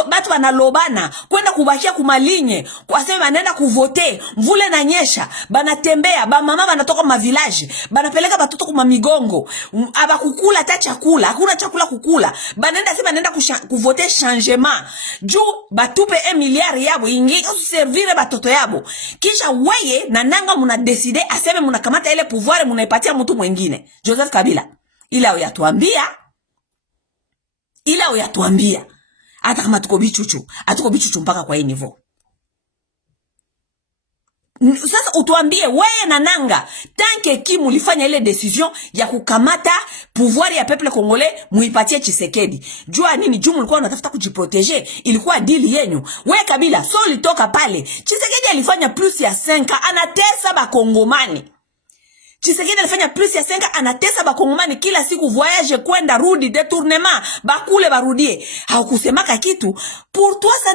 batu banalobana kwenda kubakia kumalinye kwa sema banaenda kuvote, mvule na nyesha, banatembea ba mama banatoka ma village, banapeleka batoto kuma migongo, abakukula hata chakula, hakuna chakula kukula, banaenda sema banaenda kuvote changement juu batupe 1 milliard yabo ingi servire batoto yabo, kisha weye na nanga muna decide aseme muna kamata ile pouvoir muna ipatia mtu mwingine. Joseph Kabila ila uyatuambia hata kama tuko bichuchu mpaka kwa hii niveau. Sasa utuambie weye na nanga tanke ki mulifanya ile decision ya kukamata pouvoir ya peuple congolais muipatie Tshisekedi. Jua nini? Juu mulikuwa unatafuta kujiproteger, ilikuwa deal yenu. Wewe Kabila so ulitoka pale. Tshisekedi alifanya plus ya 5 anatesa ba Kongomani. Tshisekedi alifanya plus ya 5 anatesa ba Kongomani kila siku, voyage kwenda rudi, détournement, bakule barudie. Haukusemaka kitu. Pour toi ça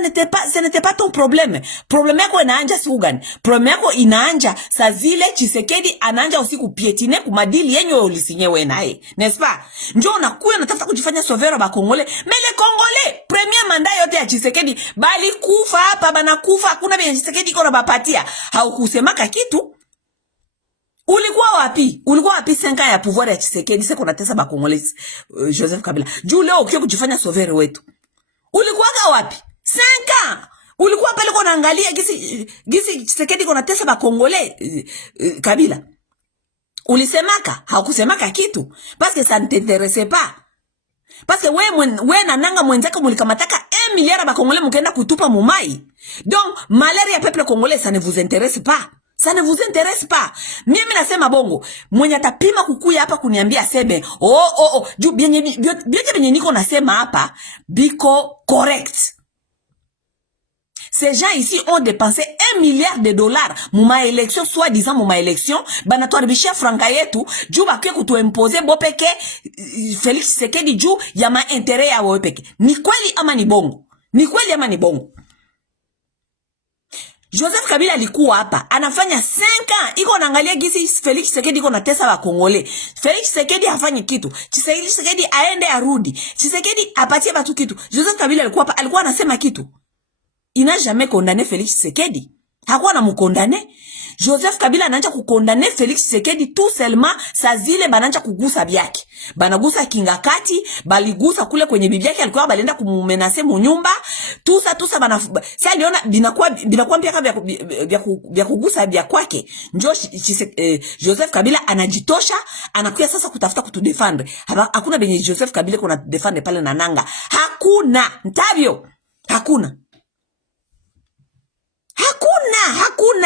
n'était pas ton problème. Problème yako inaanja siku gani? Problème yako inaanja saa zile Tshisekedi anaanja usiku pietine kumadili yenyo ulisinye we nae. N'est-ce pas? Njoo unakuya unatafuta kujifanya sauveur ba Congolais. Mais les Congolais, premier mandat yote ya Tshisekedi bali kufa hapa, banakufa, hakuna vile Tshisekedi iko na bapatia. Haukusemaka kitu. Ulikuwa wapi 5 ya pouvoir ya Tshisekedi sasa kunatesa ba Congolais? Joseph Kabila juu leo ukio kujifanya sauveur wetu, ulikuwa wapi 5? Ulikuwa pale kwa naangalia gisi Tshisekedi kunatesa ba Congolais? Kabila ulisemaka? Haukusemaka kitu parce que ça ne t'intéressait pas, parce que we na nanga mwenzako mulikamataka 1 milliard ba Congolais mkaenda kutupa mumai. Donc malheur ya peuple congolais ça ne vous intéresse pas. Ça ne vous intéresse pas. Mimi nasema bongo, mwenye atapima kukuya hapa kuniambia sebe, juu bienye niko nasema hapa, biko correct. Ces gens ici ont dépensé 1 milliard de dollars muma élection, soi-disant muma élection, banatuaribishia franga yetu, juu bakie kutuimpoze bopeke Félix Tshisekedi juu ya ma intérêt ya wopeke. Ni kweli ama ni bongo? Ni kweli ama ni bongo? Joseph Kabila alikuwa hapa anafanya 5 ans iko naangalia gisi Felix Tshisekedi iko natesa ba Kongole. Felix Tshisekedi afanye kitu, Tshisekedi aende arudi, Tshisekedi apatie batu kitu. Joseph Kabila alikuwa hapa, alikuwa anasema kitu. Il n'a jamais condamné Felix Tshisekedi. Hakuwa na mkondane. Joseph Kabila anaanza kukondane Felix Tshisekedi tout seulement saa zile banaanza kugusa byake. Banagusa kingakati, baligusa kule kwenye bibi yake alikuwa balienda kumumenase mu nyumba. Tusa sasa aliona binakuwa mpaka vya kugusa vya kwake. Njoo Joseph Kabila anajitosha, anakuja sasa kutafuta kutudefendre. Hakuna benye Joseph Kabila kuna defendre pale na nanga. Hakuna, ntavyo. Hakuna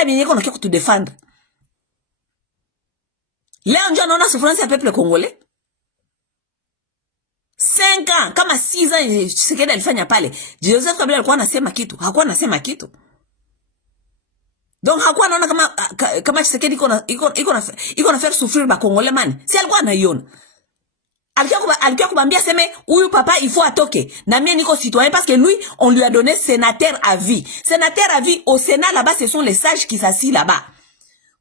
benye kuna kia kutudefendre. Leo njoo anaona souffrance ya peuple congolais. 5 ans, kama 6 ans Tshisekedi alifanya pale. Joseph Kabila alikuwa anasema kitu, hakuwa anasema kitu. Donc hakuwa anaona kama Tshisekedi iko na faire souffrir ba Congolais man. Si alikuwa anaiona. Alikuwa kubambia seme huyu papa il faut atoke. Na mimi niko citoyen parce que lui on lui a donné sénateur à vie. Sénateur à vie au Sénat là-bas, ce sont les sages qui s'assit là-bas.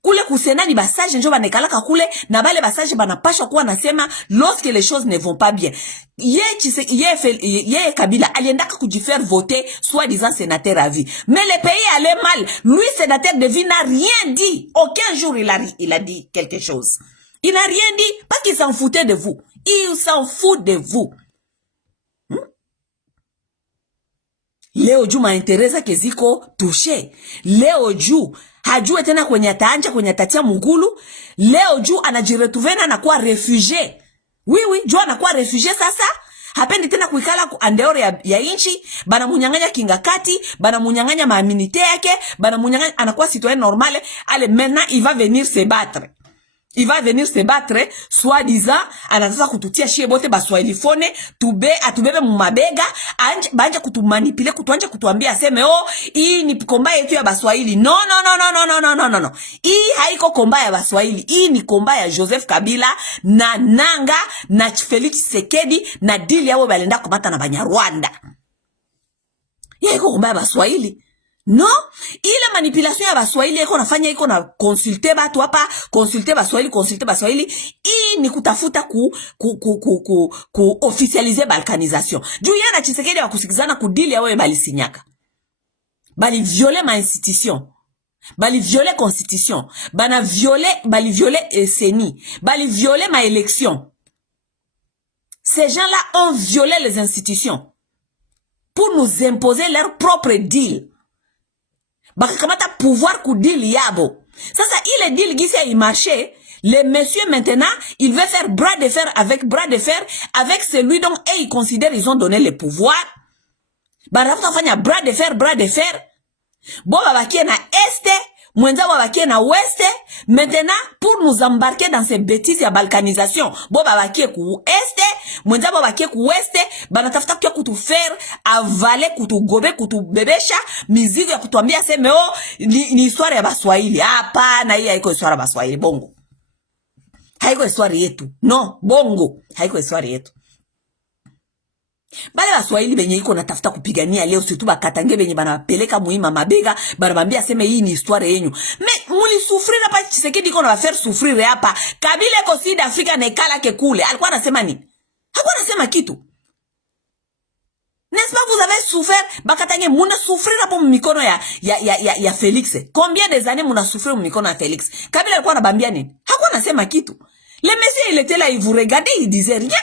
Kule kusena ni basage njo banekalaka kule na bale basage banapasha kuwa nasema lorsque les choses ne vont pas bien. Ye Kabila aliendaka kujifaire voter soi-disant sénateur à vie. Mais le pays allait mal. Lui sénateur de vie n'a rien dit. Aucun jour il a dit quelque chose. Il n'a rien dit parce qu'il s'en foutait de vous. Il s'en fout de vous. Leo juu maentereza keziko touché. Leo juu hajue tena kwenye ataanja kwenye atatia mungulu. Leo juu anajiretuvena anakuwa refugee. Oui, juu anakuwa refugee sasa. Hapendi tena kuikala andeore ya inchi. Bana munyanganya kingakati. Bana munyanganya maaminite yake. Bana munyanganya anakuwa citoyen normal. Allez, maintenant il va venir se battre. Il va venir se battre, soi-disant, anataka kututia shie bote baswahilifone, atubebe mumabega, banja kutumanipile, kutuanja kutuambia aseme, oh, hii ni komba yetu ya baswahili. No. Hii haiko komba ya baswahili. Hii ni komba ya Joseph Kabila, na Nanga, na Felix Tshisekedi, na dili yao balenda kumata na Banyarwanda. Hii haiko komba ya baswahili. No, ile manipulation ya baswahili iko nafanya iko na consulter batu hapa, consulter baswahili, hii ni kutafuta ku officialiser balkanisation. Juu yana Tshisekedi wa kusikizana kudili ya wewe bali sinyaka. Bali violer ma institution. Bali violer constitution. Bali violer CENI. Bali violer ma élection. Ces gens-là ont violé les institutions pour nous imposer leur propre deal. Bakakamata pouvoir ku deal yabo. Sasa ile deal gisi il marché, les messieurs maintenant, ils veulent faire bras de fer avec celui dont ils considèrent ils ont donné le pouvoir. Barafuta fanya bras de fer. Bo babakie na este, mwenza babakie na oueste. Maintenant, pour nous embarquer dans ces bêtises ya balkanisation, bo babakie ku este, mwenza babakie ku oueste, banatafuta kia kutu faire avaler, kutu gobe, kutu bebesha, mizigo ya kutuambia seme oh, ni histoire ya baswahili. Hapana, hii haiko histoire ya baswahili, bongo. Haiko histoire yetu. No, bongo. Haiko histoire yetu. Bale baswahili benye iko natafuta kupigania leo surtout bakatange benye banapeleka muima mabega banabambia seme hii ni histoire yenyu. Mais muli souffrir hapa Tshisekedi iko na faire souffrir hapa. Kabila iko Sud Africa na ikala ke kule. Alikuwa anasema nini? Hakuwa anasema kitu. N'est-ce pas vous avez souffert bakatange muna souffrir hapo mikono ya Felix. Combien des années muna souffrir mikono ya Felix? Kabila alikuwa anabambia nini? Hakuwa anasema kitu. Le monsieur il était là, il vous regardait, il disait rien.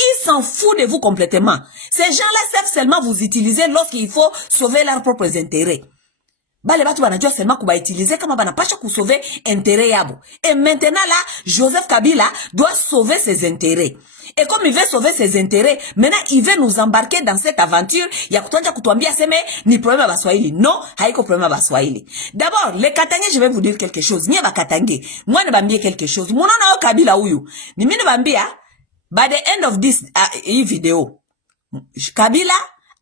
Ils s'en foutent de vous complètement. Ces gens-là savent seulement vous utiliser lorsqu'il faut sauver leurs propres intérêts. Bale batu banajua seulement kuba utiliser kama banapasha sauver intérêt yabo. Et maintenant là, Joseph Kabila doit sauver ses intérêts. Et comme il veut sauver ses intérêts, maintenant il veut nous embarquer dans cette aventure. Ya kutuanja kutuambia seme ni problème ya baswahili. Non, haiko problème ya baswahili. D'abord, les Katangais, je vais vous dire quelque chose. Nye ba Katangais, moi ne bambie quelque chose. Munona o Kabila huyu. Ni mine bambia. By the end of this video, Kabila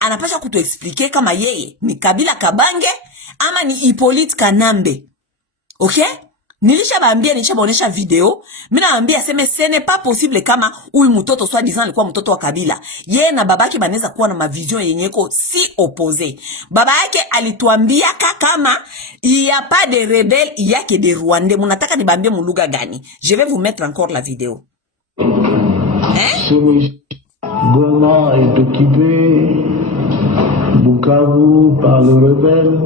anapasha kutu expliquer kama yeye ni Kabila Kabange ama ni Hippolyte Kanambe. Okay? Nilisha baonesha video. Mina ambia seme ce n'est pas possible kama huyu mtoto soi-disant alikuwa mtoto wa Kabila. Yeye na babake banaweza kuwa na mavision yenyeko si opposé. Baba yake alituambia kama il y a pas de rebelles, il y a que des Rwandais. Munataka nibambie muluga gani? Je vais vous mettre encore la vidéo. Goma est occupé, Bukavu par le rebelle.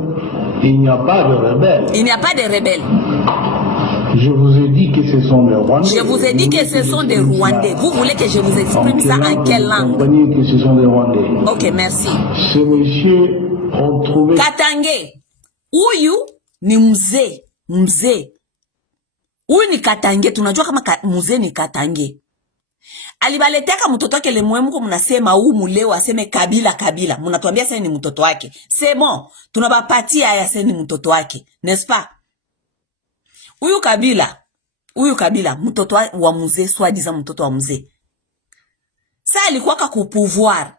Il n'y a pas de rebelles. Il n'y a pas de rebelles. Je vous ai dit que ce sont des Rwandais. Je vous ai dit que ce sont des Rwandais. Vous voulez que je vous exprime ça en quelle langue? Vous comprenez que ce sont des Rwandais. Ok, merci. Ces messieurs ont trouvé... Katange. Uyu ni mzee. Uyu ni Katange. Tunajua kama mzee ni Katange. Alibaleteka mtoto wake le muhimu mnasema huu muleo aseme Kabila. Mnatuambia sasa ni mtoto wake. C'est bon. Tunabapatia haya sasa ni mtoto wake. N'est-ce pas? Huyu Kabila mtoto wa mzee, soi-disant mtoto wa mzee. Sasa alikuwa ku pouvoir.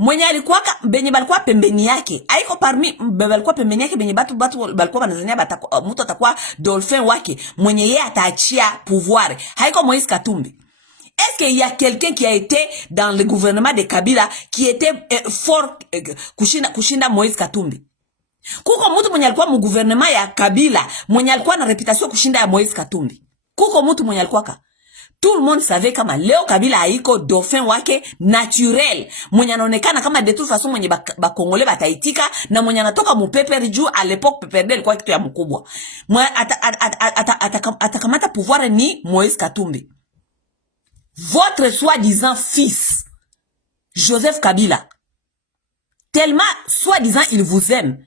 Mwenye alikuwa benye balikuwa pembeni yake. Haiko parmi balikuwa pembeni yake benye batu balikuwa banazania mtu atakuwa dolphin wake. Mwenye yeye ataachia pouvoir. Haiko Moïse Katumbi. Est-ce qu'il y a quelqu'un qui a été dans le gouvernement de Kabila qui était fort kushinda Moïse Katumbi? Kuko mtu mwenye alikuwa mu gouvernement ya Kabila mwenye alikuwa na reputation kushinda ya Moïse Katumbi. Kuko mtu mwenye alikuwa Tout le monde savait kama leo Kabila haiko dauphin wake naturel. Mwenye anaonekana kama de toute façon mwenye bakongole bataitika na mwenye anatoka mupeper juu à l'époque PPRD ilikuwa kitu ya mkubwa. Atakamata pouvoir ni Moïse Katumbi. Votre soi-disant fils Joseph Kabila, tellement soi-disant il vous aime,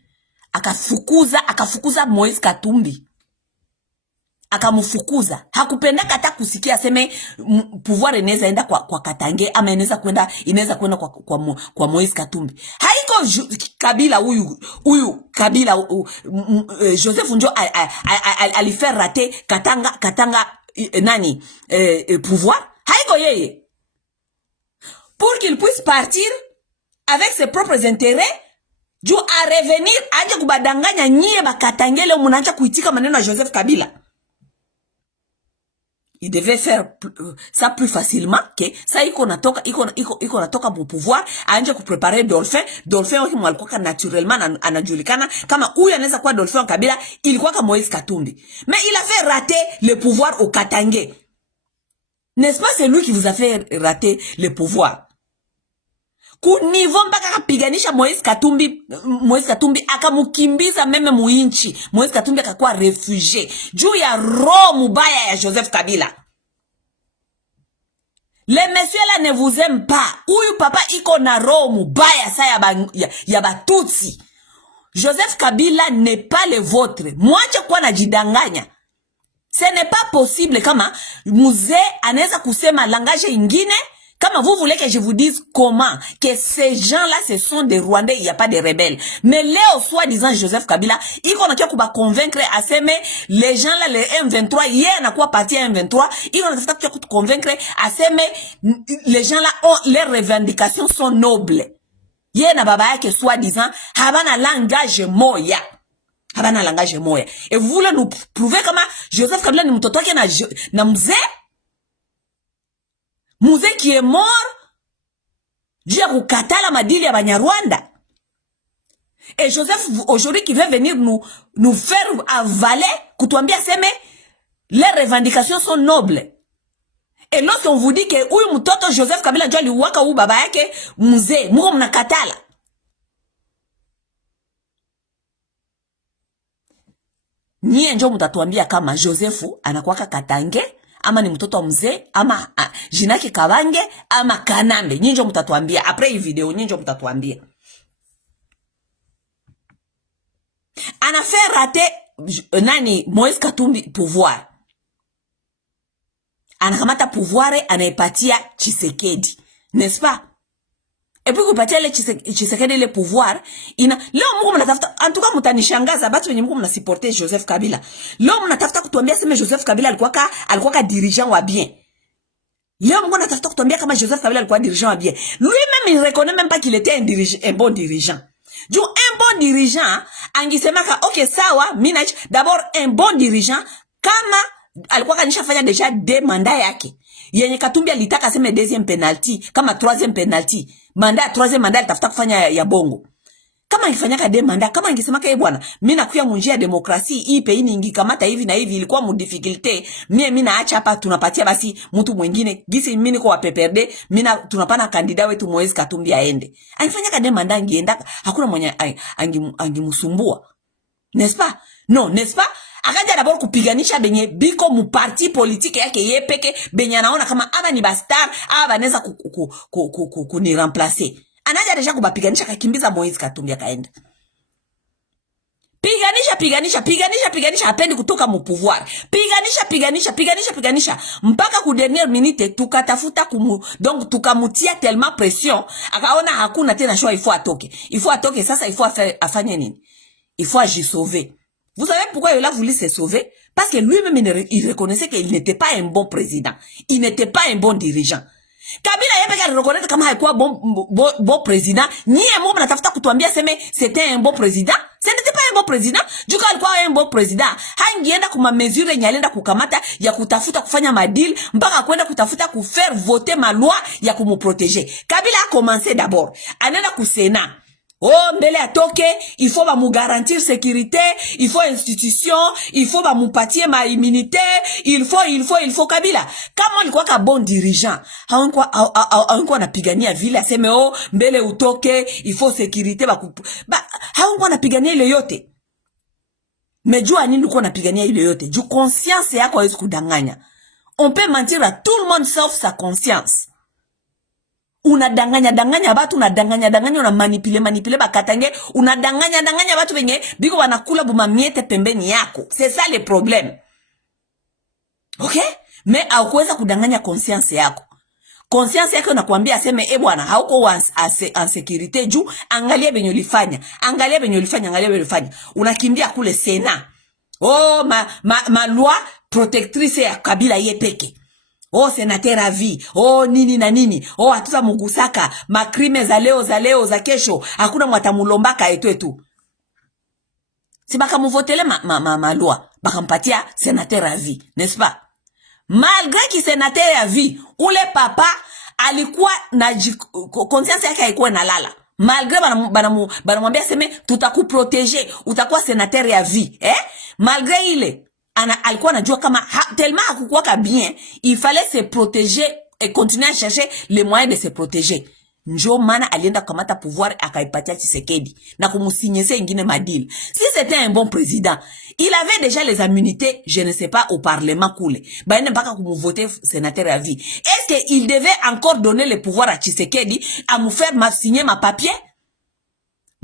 akafukuza Moïse Katumbi. Akamufukuza. Hakupenda hata kusikia aseme pouvoir inaweza enda kwa Katange ama inaweza kwenda kwa Moise Katumbi. Haiko Kabila huyu Kabila Joseph Njo alifaire rater Katanga nani pouvoir. Haiko yeye. Pour qu'il puisse partir avec ses propres intérêts, juu a revenir aje kubadanganya nyie bakatangele munaanza kuitika maneno ya Joseph Kabila. Il devait faire ça plus facilement que ça iko natoka mu pouvoir anje kuprepare Dolphin waki alikuwa naturellement anajulikana kama huyu anaweza kuwa Dolphin Kabila ilikuwa kama Moïse Katumbi. Mais il a fait rater le pouvoir au Katangé. N'est-ce pas c'est lui qui vous a fait rater le pouvoir? Ku niveau mpaka kapiganisha Moïse Katumbi akamukimbiza meme muinchi. Moïse Katumbi akakuwa refugie juu ya roho mubaya ya Joseph Kabila. Les messieurs là ne vous aiment pas. Uyu papa iko na roho mubaya sa ya batutsi. Joseph Kabila n'est pas le vôtre. Mwache kwa najidanganya. Ce n'est pas possible kama mzee anaweza kusema langage ingine. Comme vous voulez que je vous dise comment que ces gens-là, ce sont des Rwandais, il n'y a pas de rebelles. Mais là, au soi-disant Joseph Kabila, il qu'on a qu'à convaincre à s'aimer les gens-là, les M23, hier, on a quoi parti à M23, il qu'on a qu'à convaincre à s'aimer les gens-là, leurs revendications sont nobles. Hier, na baba yake soi-disant, habana langage moya. Habana langage moya. Et vous voulez nous prouver comment Joseph Kabila ni mtoto wake na mzee? Mzee qui est mort dû à kukatala madili ya Banyarwanda. Et Joseph aujourd'hui qui veut venir nous faire avaler kutuambia seme les revendications sont nobles. Et lorsqu'on vous dit que huyu mtoto Joseph Kabila ndio aliwaka huyu baba yake mzee, mko mnakatala. Nyie ndio mtatuambia kama Joseph anakuwaka Katange ama ni mtoto wa mzee ama jinaki Kabange ama Kanambe. Nyinyi ndio mtatuambia après hii video, nyinyi ndio mtatuambia. Ana fait rater nani Moïse Katumbi pouvoir. Anakamata pouvoir anaipatia Tshisekedi, n'est-ce pas? Et puis kupatia le Tshisekedi le pouvoir, leo Mungu mnatafuta, en tout cas mtanishangaza batu wenye Mungu mnasupporter Joseph Kabila. Leo mnatafuta kutuambia sema Joseph Kabila alikuwa dirigeant wa bien. Leo Mungu mnatafuta kutuambia kama Joseph Kabila alikuwa dirigeant wa bien. Lui-même il reconnaît même pas qu'il était un bon dirigeant. Juu un bon dirigeant angisemaka okay sawa, mina d'abord un bon dirigeant kama alikuwa kanishafanya deja de manda yake. Yenye Katumbi alitaka sema deuxième penalty kama troisième penalty. Troisième mandat tafuta kufanya ya bongo. Kama ingefanyaka de mandat, kama ingesemaka bwana, mimi nakuya munjia demokrasi hii pe ini ingikamata hivi na hivi ilikuwa mu difficulté. Mimi naacha hapa tunapatia basi mtu mwingine. Gisi mimi niko wa PPRD, tunapana kandida wetu Moise Katumbi aende. Angefanyaka de mandat angeenda, hakuna mwenye angimusumbua. N'est-ce pas? Non, n'est-ce pas? Akaja d'abord kupiganisha benye biko mu parti politique yake yepeke benye anaona kama ama ni bastar ama banaweza kuni remplacer. Anaja deja kubapiganisha kakimbiza Moise Katumbi akaenda. Piganisha hapendi kutoka mu pouvoir. Piganisha mpaka ku dernière minute tukatafuta donc tukamutia tellement pression akaona hakuna tena choix, il faut atoke sasa, il faut afanye nini? Il faut agir sauver. Vous savez pourquoi il a voulu se sauver? Parce que lui-même, il reconnaissait qu'il n'était pas un bon président. Il n'était pas un bon dirigeant. Kabila yepeka reconnaître kama haikuwa bon président. Ni emo mnatafuta kutuambia seme c'était un bon président. Ce n'était pas un bon président. Juka alikuwa un bon président. Hangienda kuma mesure nyalenda kukamata ya kutafuta kufanya madil mpaka kwenda kutafuta kufaire voter ma loi ya kumuprotéger. Kabila a commencé d'abord. Anenda ku Sénat. Oh, mbele atoke, il faut ba mu garantir sécurité, il faut institution, il faut ba mu patie ma immunité, il faut Kabila. Kama alikuwa ka bon dirigeant, haonkuwa napigania vile aseme oh, mbele utoke, il faut sécurité haonkuwa napigania ile yote. Mejua nini ulikuwa napigania ile yote? Juu conscience yako haiwezi kudanganya. On peut mentir à tout le monde sauf sa conscience. Unadanganya batu, una manipule bakatange, unadanganya batu benye biko wanakula buma miete pembeni yako. C'est ça le problème. Okay? Me haukuweza kudanganya conscience yako. Conscience yako nakwambia aseme bwana hauko en sécurité juu angalia benyo ulifanya. Angalia benyo ulifanya, angalia benyo ulifanya. Unakimbia kule Sena. Oh ma loi protectrice ya Kabila ye peke. Oh sénateur à vie. Oh nini na nini. Oh hatuta mugusaka. Makrime za leo za kesho. Hakuna mwatamulombaka etu. Si baka muvotele ma loi. Baka mpatia sénateur à vie. N'est-ce pas? Malgré ki sénateur à vie, ule papa alikuwa na conscience yake haikuwa na lala. Malgré banamwambia seme tutakuprotéger, utakuwa sénateur à vie, malgré ile alikuwa anajua kama tellement hakukuwa bien, il fallait se protéger et continuer à chercher les moyens de se protéger. Njo mana alienda kamata pouvoir akaipatia Tshisekedi na kumusinyese ingine madil. Si c'était un bon président, il avait déjà les immunités, je ne sais pas, au parlement koule. Ba ene mpaka kumuvoter sénateur à vie. Est-ce qu'il devait encore donner le pouvoir à Tshisekedi à me faire signer ma papier?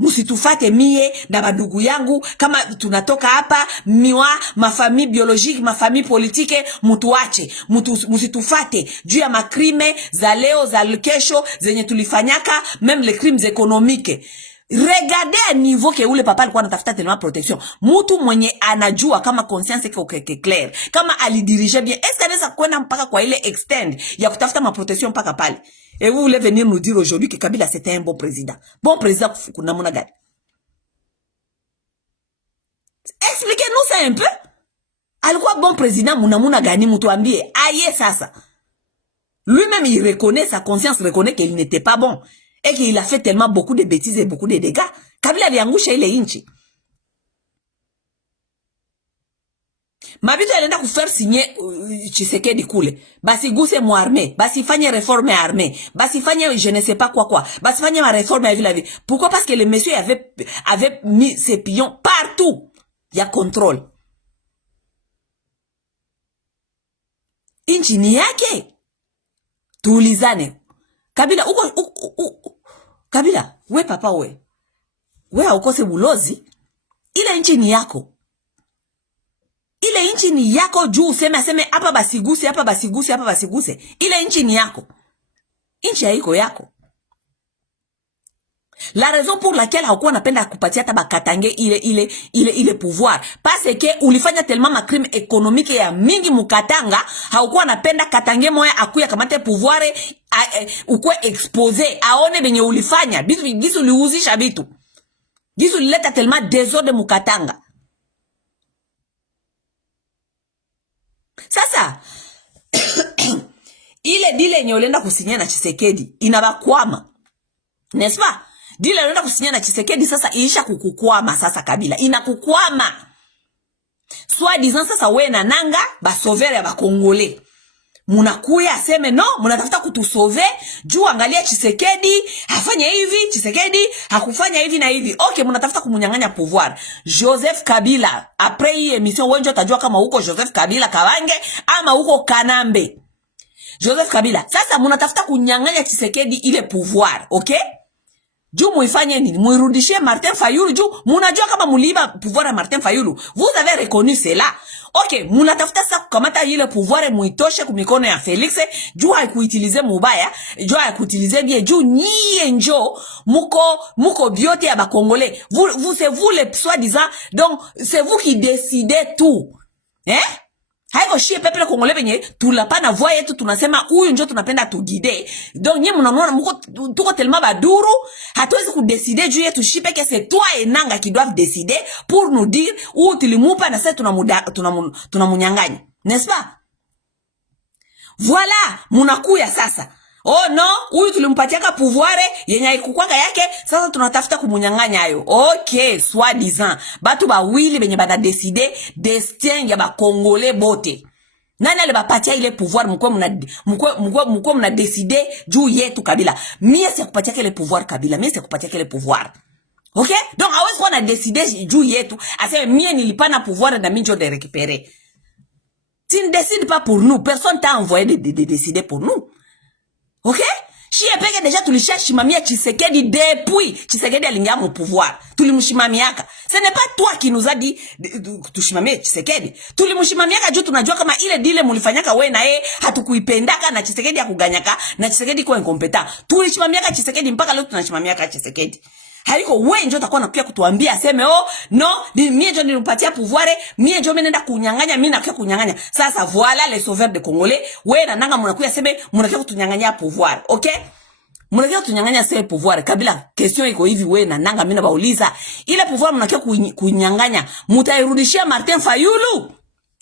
Musitufate mie na badugu yangu kama tunatoka hapa miwa mafamille biologique mafamille politique mutuache musitufate juu ya makrime za leo za kesho zenye tulifanyaka même les crimes économiques. Regardez à niveau que ule papa alikuwa anatafuta tellement protection. Mutu mwenye anajua kama conscience yake clair, kama alidirige bien. Est-ce anaweza kwenda mpaka kwa ile extend ya kutafuta ma protection mpaka pale? Et vous voulez venir nous dire aujourd'hui que Kabila c'était un bon président. Bon président kunamuna gani? Expliquez-nous ça un peu. Alikuwa bon président munamuna gani mutuambie? Aye sasa. Lui-même il reconnaît, sa conscience reconnaît qu'il n'était pas bon. Et qu'il a fait tellement beaucoup de bêtises et beaucoup de dégâts. Kabila aliangusha ile inchi. Mabito alienda kufaire signer Tshisekedi kule. Basi guse mu armée, basi fanye réforme armée, basi fanye je ne sais pas quoi. Basi fanye ma réforme à la vie. Pourquoi? Parce que le monsieur avait mis ses pions partout. Il y a contrôle. Inchi ni yake. Tuulizane. Kabila Kabila, we papa we haukose bulozi, ile nchi ni yako. Ile nchi ni yako juu useme hapa basiguse. Ile nchi ni yako. Nchi haiko yako. La raison pour laquelle haukuwa napenda kupatia hata bakatange ile pouvoir parce que ulifanya tellement ma crime économique ya mingi mukatanga, haukuwa napenda katange moya akuya kamate pouvoir ukwe exposé aone benye ulifanya bitu gisu liuzisha bitu gisu lileta tellement désordre mukatanga. Sasa ile dile nye ulenda kusinya na Tshisekedi inabakwama, n'est-ce pas? Dile ulenda kusinya na Tshisekedi sasa iisha kukukwama. Sasa Kabila inakukwama soit disant sasa we na nanga ba sauver ya ba Congolais munakuya aseme no munatafuta kutusauve juu angalia Tshisekedi hafanya hivi, Tshisekedi hakufanya hivi na hivi. Okay, munatafuta kumunyang'anya pouvoir. Joseph Kabila après hii émission wenjo tajua kama huko Joseph Kabila Kawange ama huko Kanambe. Joseph Kabila sasa munatafuta kunyang'anya Tshisekedi ile pouvoir, okay? Juu muifanye nini? Muirudishie Martin Fayulu juu munajua kama muliba pouvoir ya Martin Fayulu. Vous avez reconnu cela. Okay, munatafuta sasa kukamata ile pouvoir muitoshe kumikono ya Felix juu haikuutilize mubaya, juu haikuutilize bien, juu nyie njo muko biote ya bakongole. C'est vous les soi-disant, donc c'est vous qui décidez tout. Haiko shie pepe Kongole benye tulapa na voix yetu tunasema huyu njo tunapenda tugide. Donc nyie mnaona mko tuko tellement baduru, hatuwezi kudécider juu yetu shipe que c'est toi et Nanga qui doivent décider pour nous dire où tulimupa na sasa tunamunyanganya. N'est-ce pas? Voilà, munakuya sasa. Oh no, huyu tulimpatiaka pouvoir yenye haikukwanga yake, sasa tunatafuta kumunyang'anya hayo. Okay, soit disant batu bawili benye bana décider destin ya ba Congolais bote. Nani ale bapatia ile pouvoir mko mna décider juu yetu Kabila. Mie si kupatia ile pouvoir Kabila, mie si kupatia ile pouvoir. Okay? Donc hawezi kuwa na décider juu yetu, aseme mie nilipana pouvoir na mimi ndio de récupérer. Tu ne décides pas pour nous, personne t'a envoyé de décider pour nous. Ok? Shie peke deja tulishashimamia Tshisekedi depuis Tshisekedi alingia mu pouvoir. Tulimshimamiaka. Ce n'est pas toi qui nous a dit tushimamie Tshisekedi. Tulimshimamiaka juu tunajua kama ile dile mulifanyaka we na yeye hatukuipendaka na Tshisekedi akuganyaka na Tshisekedi kwa incompetent. Tulishimamiaka Tshisekedi mpaka leo tunashimamiaka Tshisekedi. Haiko wewe njoo utakuwa nakuja kutuambia aseme no mie njoo nilipatia pouvoir, mie njoo nenda kunyang'anya, mimi nakuja kunyang'anya. Sasa voilà les sauveurs de Congolais, wewe na nanga mnakuja aseme mnakuja kutunyang'anya pouvoir, okay? Mnakuja kutunyang'anya sasa pouvoir. Kabila question iko hivi, wewe na nanga mimi nabauliza, ile pouvoir mnakuja kunyang'anya, mutairudishia Martin Fayulu?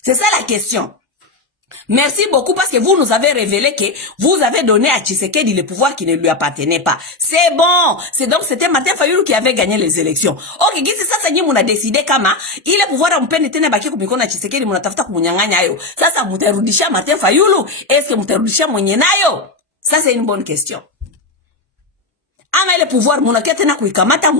C'est ça la question. Merci beaucoup parce que vous nous avez révélé que vous avez donné à Tshisekedi le pouvoir qui ne lui appartenait pas. C'est bon. C'est donc c'était Martin Fayulu qui avait gagné les élections. Ok, gisi sasa nyinyi muna décider kama ile pouvoir ampende tena baki kumikono na Tshisekedi, mnatafuta kumunyang'anya hayo. Sasa mtarudishia Martin Fayulu? Est-ce que mtarudishia mwenye nayo? Ça c'est une bonne question. Ama ile pouvoir munakia tena kuikamata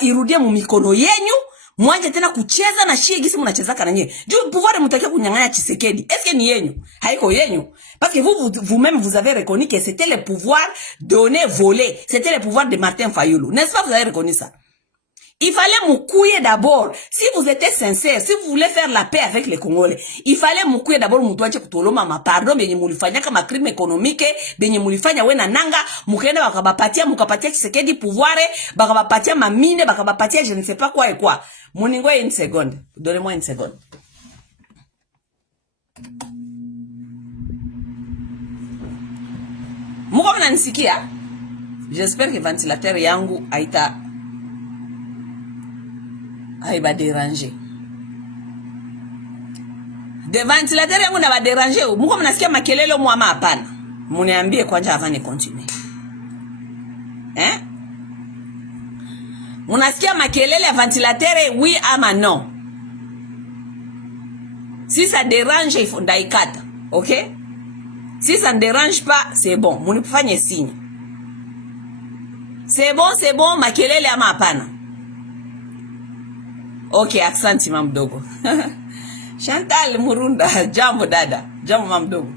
irudie mu mikono yenyu? Mwanje tena kucheza na shie gisi mnachezaka na nyie. Juu pouvoir mtakia kunyang'anya Tshisekedi. Est-ce que ni yenyu? Haiko yenyu. Parce que vous-même vous avez reconnu que c'était le pouvoir donné, volé. C'était le pouvoir de Martin Fayulu. N'est-ce pas, vous avez reconnu ça? Il fallait moukouiller d'abord. Si vous étiez sincère, si vous voulez faire la paix avec les Congolais, il fallait moukouiller d'abord mutouache kutoloma mapardon benye mulifanya kama crime économique, benye mulifanya we na nanga, mukenda bakabapatia, mukapatia Tshisekedi pouvoir, bakabapatia mamine, bakabapatia je ne sais pas quoi et quoi. Moningo une seconde. Donnez-moi une seconde. Muko mnanisikia? J'espère que ventilateur yangu haiba déranger. De ventilateur yangu na ba déranger. Muko mnasikia makelele mwama hapana? Muniambie kwanza avant de continuer. Munasikia makelele ya ventilateur, oui ama non? Si ça dérange, il faut ndaikata, ok? Si ça ne dérange pas, c'est bon. Munifanye signe. C'est bon, makelele ama hapana? Ok, aksanti mamdogo. Chantal Murunda, jambo dada. Jambo mamdogo.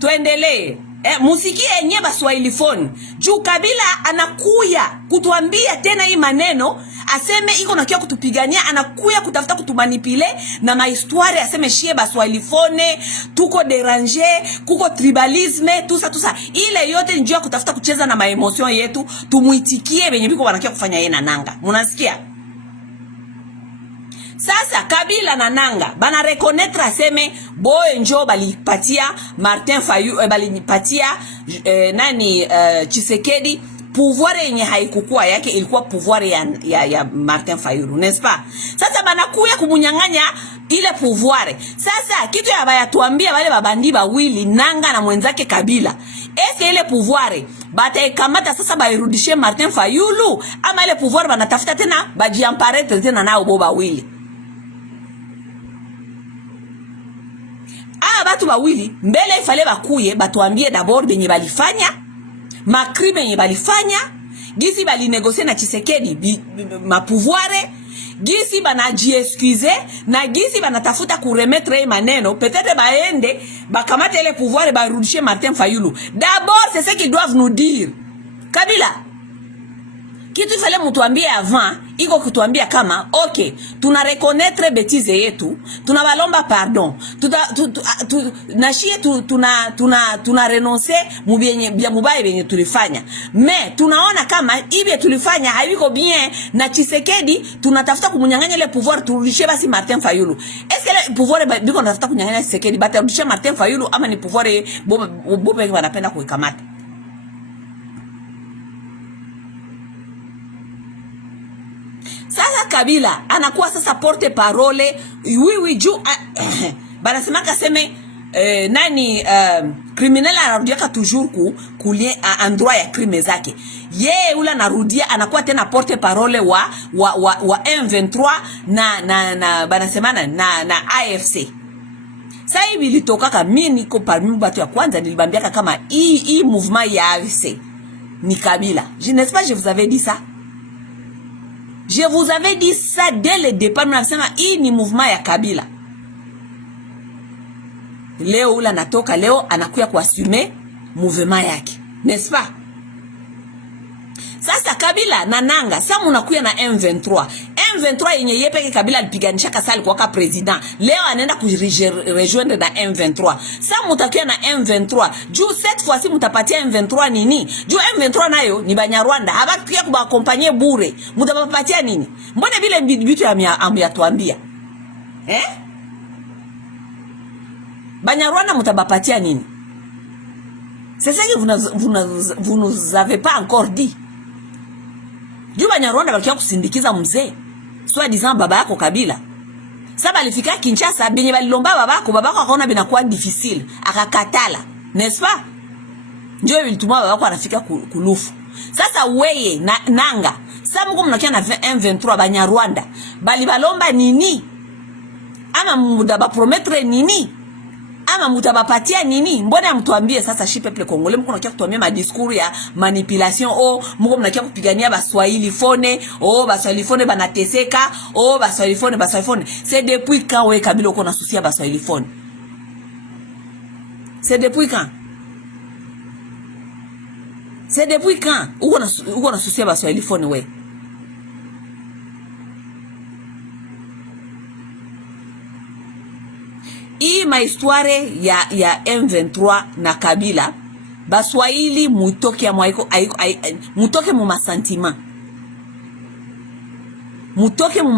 Tuendelee. Musiki enye Baswahili phone. Juu Kabila anakuya kutuambia tena hii maneno, aseme iko nakia kutupigania, anakuya kutafuta kutumanipile na mahistoire, aseme shie Baswahili phone, tuko déranger, kuko tribalisme, tout ça. Ile yote njua kutafuta kucheza na maemotion yetu, tumuitikie benye biko wanakia kufanya yena nanga. Munasikia? Sasa Kabila na nanga bana reconnaître aseme boye njo balipatia Martin Fayulu, balipatia Tshisekedi pouvoir yenye haikukua yake, ilikuwa pouvoir ya Martin Fayulu, n'est-ce pas? Sasa bana kuya kumunyang'anya ile pouvoir. Sasa kitu ya baya tuambia wale babandi bawili nanga na mwenzake Kabila, est-ce ile pouvoir bataikamata sasa bairudishie Martin Fayulu ama ile pouvoir banatafuta tena bajiampare tena nao boba wili? Batu bawili mbele ifale bakuye batuambie d'abord benye balifanya makrime yenye balifanya, gisi bali négocier na Tshisekedi ma pouvoir, gisi banaji excuser na gisi banatafuta kuremettre maneno, peut-être baende bakamate ile pouvoir barudishie Martin Fayulu. D'abord c'est ce qu'ils doivent nous dire. Kabila kitu ifale mutuambie avant, iko kutuambia kama okay, tuna reconnaître bêtise yetu, tuna balomba pardon, tuna renoncer mubienye bya mubaye benye tulifanya, mais tunaona kama ibe tulifanya haiko bien na Tshisekedi, tunatafuta kumunyang'anya ile pouvoir, turudishie basi Martin Fayulu. Est-ce que le pouvoir biko natafuta kunyang'anya Tshisekedi batarudishia Martin Fayulu ama ni pouvoir bobe wanapenda kuikamata? Sasa Kabila anakuwa sasa porte parole, oui juu banasemaka seme criminel anarudiaka toujours kulie endroit ya crime zake. Ye ula narudia anakuwa tena porte parole wa M23 na banasemana na AFC. Sasa hivi litokaka mimi niko parmi batu ya kwanza nilibambiaka kama hii mouvement ya AFC ni Kabila. N'est-ce pas, je vous avais dit ça? Je vous avais dit ça dès le départ. Mnasema hii ni mouvement ya Kabila. Leo ula natoka leo anakuya kuassume mouvement yake, n'est-ce pas? Sasa Kabila na Nanga, sa munakuya na M23. M23 yenye yepeke Kabila alipiganisha kasali kwa president. Leo anaenda kurejoindre na M23. Sa mutakuya na M23. Juu cette fois-ci mutapatia M23 nini? Juu M23 nayo ni Banyarwanda. Habakuya kubakompanye bure. Mutapatia nini? Mbona vile bitu ya tuambia? Banyarwanda mutabapatia nini? C'est ça que vous nous avez pas encore dit. Juu Banyarwanda bakia kusindikiza mzee. Swa disant baba yako Kabila. Saba alifika Kinshasa, benye balilomba babako akaona binakuwa difficile. Akakatala. N'est-ce pas? Njoo bilituma babako anafika kulufu. Sasa weye na Nanga. Sasa mko mnakia na M23 Banyarwanda. Bali balomba nini? Ama mudaba promettre nini? Ama mutabapatia nini? Mbona mtuambie sasa shi peuple congolais mko nakia kutuambia ma discours ya manipulation mko mnakia kupigania baswahili fone baswahili fone banateseka baswahili fone. C'est depuis quand we Kabila uko na susia baswahili fone? C'est depuis quand? C'est depuis quand uko na susia baswahili fone we? Hii mahistoire ya M23 na Kabila, baswahili mutoke ya mwaiko, mutoke mu masantima. Mutoke mu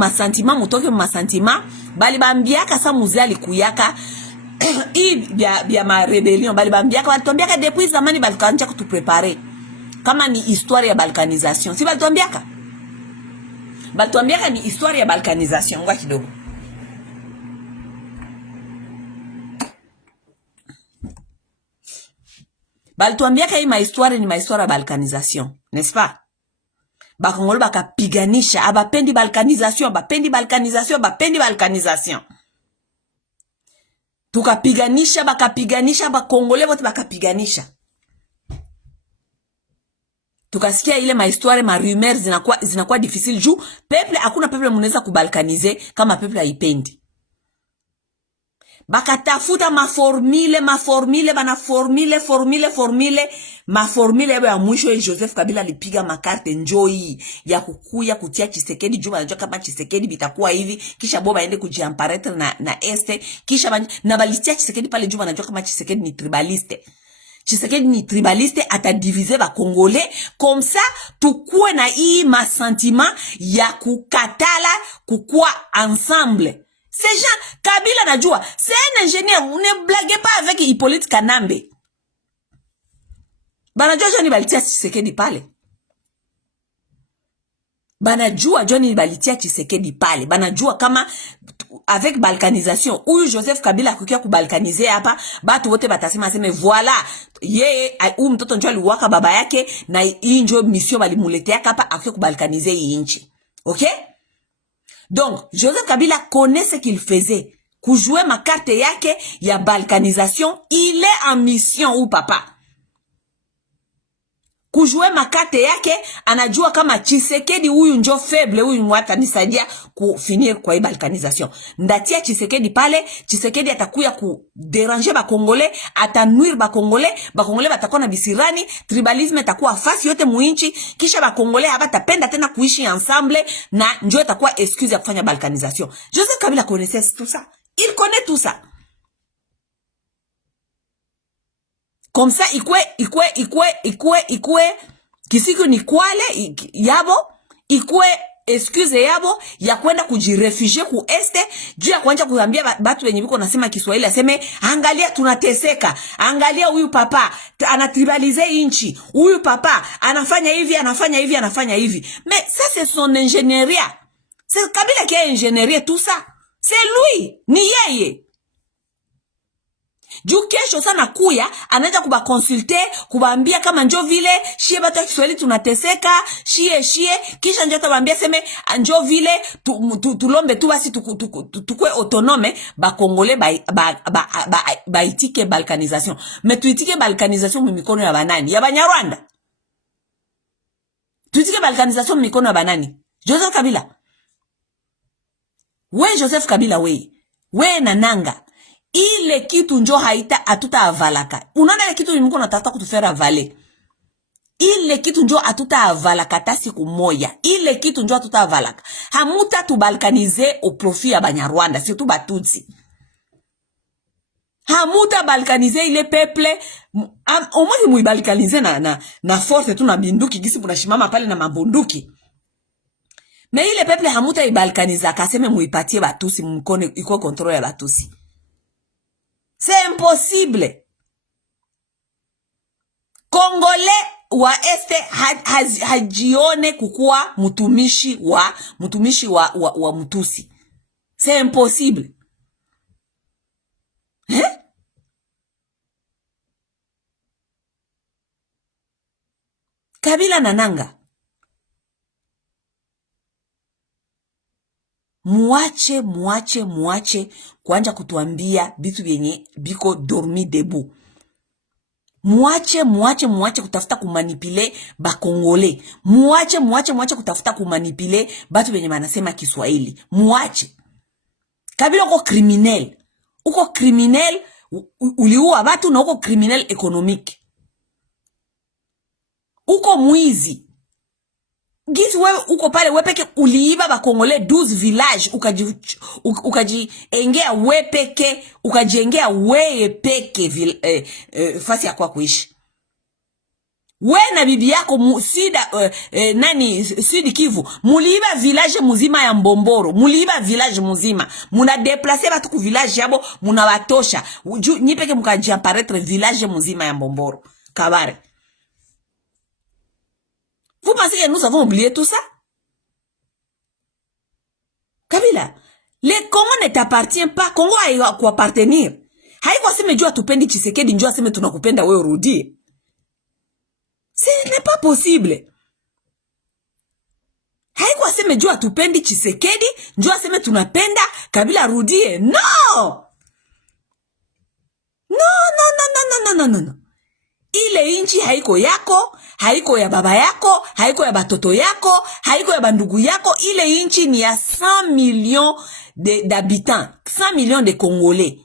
masantima, bali bambiaka sa muzali kuyaka, hii bia ma rebellion, bali bambiaka, balituambiaka depuis zamani balikaanja kutuprepare. Kama ni histoire ya balkanisation, si balituambiaka? Balituambiaka ni histoire ya balkanisation, ngwa kidogo. Balituambiaka hii mahistoire ni mahistoire ya balkanisation, n'est-ce pas? Bakongolo bakapiganisha, abapendi balkanisation. Tukapiganisha, bakapiganisha, bakongole bote bakapiganisha. Tukasikia ile mahistoire, ma rumeurs zinakuwa difficile juu peuple, hakuna peuple munaweza kubalkanize kama peuple haipendi. Bakatafuta maformule ya mwisho. Joseph Kabila alipiga makarte njoi ya kukuya kutia Tshisekedi juu anajua kama Tshisekedi bitakuwa hivi, kisha boba aende kujiamparaître na este, kisha na balitia Tshisekedi pale juu anajua kama Tshisekedi ni tribaliste. Atadiviser ba Congolais comme ça, tukue na hii masentiment ya kukatala kukua ensemble. Ces gens, Kabila najua, c'est un ingénieur, ne blaguez pas avec Hippolyte Kanambe. Banajua Johnny balitia Tshisekedi pale. Banajua Johnny balitia Tshisekedi pale. Banajua kama avec balkanisation, huyu Joseph Kabila akukia kubalkanize hapa, batu wote batasema aseme voilà, yeye mtoto njoo aliwaka baba yake na hii njoo mission balimuletea hapa akukia kubalkanize hii nchi. OK? Donc, Joseph Kabila connaît ce qu'il faisait. Kujouer ma carte yake ya balkanisation, il est en mission ou papa. Kujouer ma carte yake, anajua kama Tshisekedi huyu njo faible, huyu mwata nisaidia kufinir kwa hii balkanisation. Ndatia Tshisekedi pale, Tshisekedi atakuya kuderanger ba Congolais, atanuire ba Congolais batakuwa na bisirani, tribalisme atakuwa fasi yote muinchi, kisha ba Congolais habatapenda tena kuishi ensemble na njo atakuwa excuse ya kufanya balkanisation. Joseph Kabila connaissait tout ça. Il connaît tout ça. Comme ça, ikwe, kisiku ni kwale, yabo, ikwe, excuse yabo, ya kwenda kujirefugie ku este, juu ya kuanja kuambia batu wenye biko nasema Kiswahili, aseme, angalia tunateseka, angalia huyu papa, anatribalize inchi, huyu papa, anafanya hivi. Mais ça, c'est son ingénierie. C'est Kabila qui a ingénié tout ça. C'est lui, ni yeye. Juu kesho sana kuya, anaja kuba consulte, kubaambia kama njo vile, shie batu ya Kiswahili tunateseka, shie, kisha njo tabambia seme, njo vile, tulombe tu basi, tukue autonome, ba Congolais, ba itike balkanisation. Mais tuitike balkanisation mikono ya banani? Ya Banyarwanda. Tuitike balkanisation mikono ya banani? Joseph Kabila. We Joseph Kabila we na Nanga. ile kitu njo haita atuta avalaka. Unaona ile kitu nimiko nataka kutufera vale. Ile kitu njo atuta avalaka ta siku moya. Ile kitu njo atuta avalaka. Hamuta tubalkanize au profit ya Banyarwanda, surtout Batutsi. Hamuta balkanize ile peuple, au moins muibalkanize na force tu na binduki gisi munashimama pale na mabunduki. Mais ile peuple hamuta ibalkaniza kaseme muipatie Batusi mkone iko control ya Batusi. C'est impossible. Congolais wa este hajione kukua mutumishi wa Mtusi. C'est impossible. Hein? Kabila na Nanga. Muache kuanja kutuambia bitu vyenye biko dormi debout. Muache kutafuta kumanipile ba Kongole. Muache kutafuta kumanipile batu vyenye manasema Kiswahili. Muache. Kabila uko criminel, uliua batu na uko criminel économique. Uko mwizi. Gisi wewe uko pale wepeke uliiba ba Kongole 12 village ukajiengea wepeke ukajiengea weye peke fasi ya kwa kuishi. We na bibi yako Sud Kivu muliiba village muzima ya Mbomboro, muliiba village muzima, muna déplacer batu ku village yabo, muna batosha nyipeke mukajiapparaître village muzima ya Mbomboro Kabare. Vous pensez que nous avons oublié tout ça? Kabila, le Congo ne t'appartient pas. Congo haiko appartenir. Haiko aseme jua tupendi Tshisekedi, njua aseme tunakupenda wewe urudie. Ce n'est pas possible. Haiko aseme jua tupendi Tshisekedi, njua aseme tunapenda Kabila arudie. No! No. Ile inchi haiko yako, haiko ya baba yako, haiko ya batoto yako, haiko ya bandugu yako. Ile inchi ni ya 100 millions d'habitants, 100 millions de Congolais.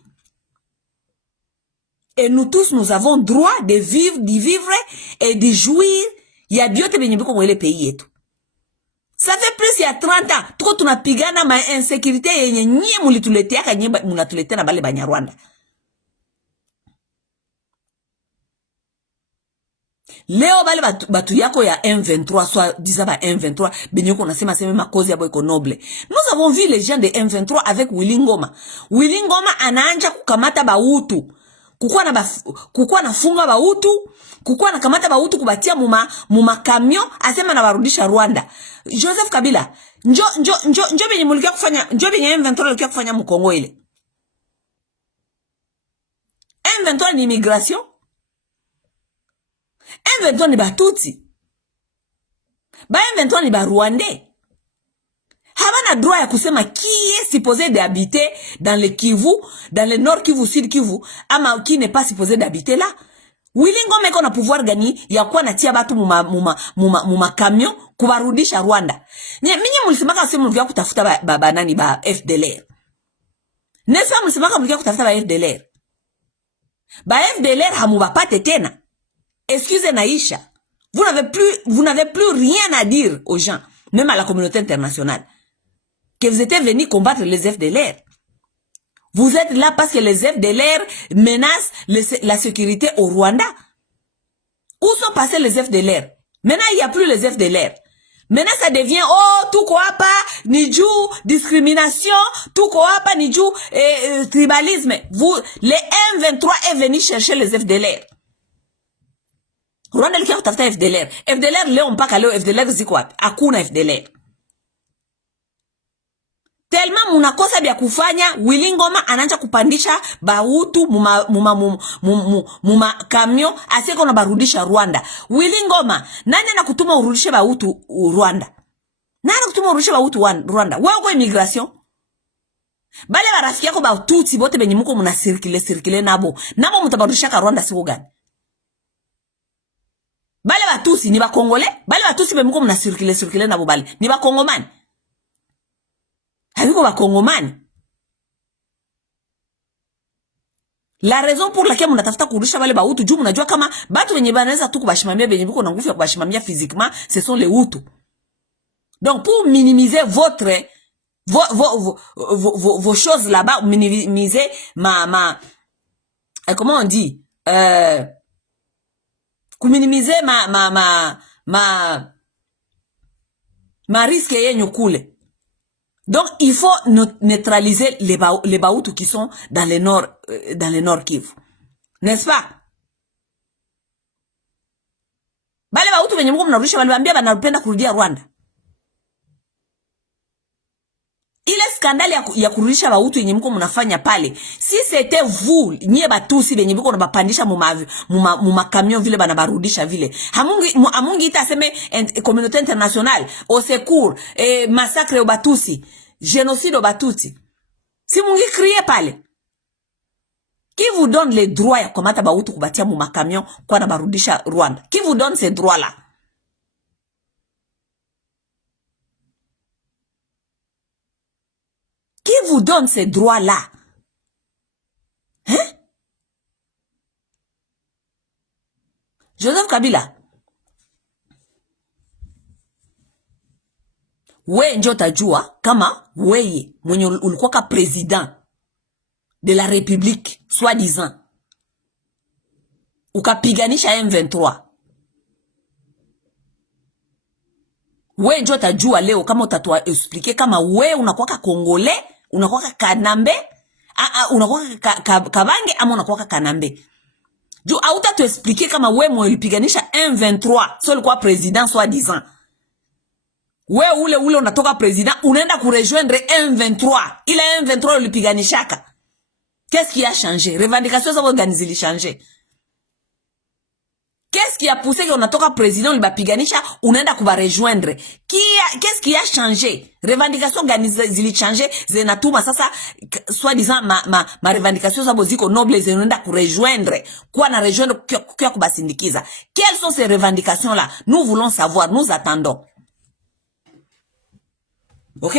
Et nous tous, nous avons droit de vivre et de jouir. Ya biote benye biko mwele pays yetu. Ça fait plus ya 30 ans. Tuko tunapigana ma insécurité yenye nye mulituletea kanye munatuletea na bale Banyarwanda. Leo bale batu yako ya M23, soit disant ba M23, benyoko nasema sema makozi yabo iko noble. Nous avons vu les gens de M23 avec Willy Ngoma. Willy Ngoma anaanja kukamata bautu. Kukua na funga bautu, kukua na kamata bautu kubatia muma camion, asema na barudisha Rwanda. Joseph Kabila, njo benye mulikia kufanya, njo benye M23 mulikia kufanya mkongo ile. M23 ni immigration. M23 ni Batutsi. Ba M23 ni ba Rwandais. Habana droit ya kusema qui est supposé d'habiter dans le Kivu, dans le Nord Kivu, Sud Kivu, ama qui n'est pas supposé d'habiter là. Willy Ngoma iko na pouvoir gani ya kuwa natia batu muma camion kubarudisha Rwanda. Minyi mulisimaka sema mlikia kutafuta nani ba FDLR. Nesa mulisimaka mlikia kutafuta ba FDLR. Ba FDLR hamubapate tena. Excusez Naïcha. Vous n'avez plus rien à dire aux gens, même à la communauté internationale, que vous étiez venus combattre les FDLR. Vous êtes là parce que les FDLR menacent la sécurité au Rwanda. Où sont passés les FDLR? Maintenant, il n'y a plus les FDLR. Maintenant, ça devient, tout quoi pas, niju, discrimination, tout quoi pas, niju, tribalisme. Les M23 est venu chercher les FDLR. Rwanda likia kutafuta FDLR. FDLR leo mpaka leo FDLR ziko wapi? Hakuna FDLR. Tellement munakosa bya kufanya. Willy Ngoma anaanza kupandisha bautu muma camion aseko na barudisha Rwanda. Willy Ngoma, nani anakutuma urudishe bautu Rwanda? Nani anakutuma urudishe bautu Rwanda? Wewe kwa immigration? Bale barafiki yako Batutsi bote benye muko muna circule nabo mutabarudisha ka Rwanda siku gani? Bale Batusi ni ba Congolais, bale Batusi be muko muna circule nabo bale ni ba Kongomani. Habiko ba Kongomani. La raison pour laquelle mnatafuta kurudisha wale Bahutu juu mnajua kama batu wenye banaweza tu kubashimamia benye biko na nguvu ya kubashimamia physiquement, ce sont les Hutu. Donc pour minimiser vos choses là-bas, minimiser comment on dit, minimiser ma risque yenyu kule. Donc il faut neutraliser les Bahutu qui sont dans le nord Kivu, n'est-ce pas? Bale Bahutu wenye mko mnarudisha waliwaambia banapenda kurudia Rwanda. Ile skandali ya kurudisha Bahutu yenye mko mnafanya pale, si c'était vous nyie Batusi benye biko nabapandisha mu camion vile banabarudisha vile, amungi itaseme communauté internationale au secours, massacre au Batusi, génocide au Batusi, si mungi crier pale. Qui vous donne les droits ya komata Bahutu kubatia mu camion kwa nabarudisha Rwanda? Qui vous donne ces droits là? Qui vous donne ces droits-là? Hein? Joseph Kabila. We njo tajua kama weye mwenye ulikuwa ka president de la République soi-disant ukapiganisha M23. We njo tajua leo kama utatua explique kama we unakuwa Kongole, unakuwa Kanambe, unakuwa Kabange ama unakuwa Kanambe. Juu hauta tu explique kama we mwe ulipiganisha M23, so ulikuwa president soi-disant. We ule unatoka president, unaenda kurejoindre M23. Ila M23 ulipiganishaka. Qu'est-ce qui a changé? Revendication za organiser li changer. Qu'est-ce qui a poussé qu'on a toka président libapiganisha unaenda kuba rejoindre? Qu'est-ce qui a changé? Revendication zili changer zenatuma sasa soi-disant ma revendication zabo ziko noble zinaenda ku rejoindre. Kwa na rejoindre kwa kubasindikiza. Quelles sont ces revendications là? Nous voulons savoir, nous attendons. OK?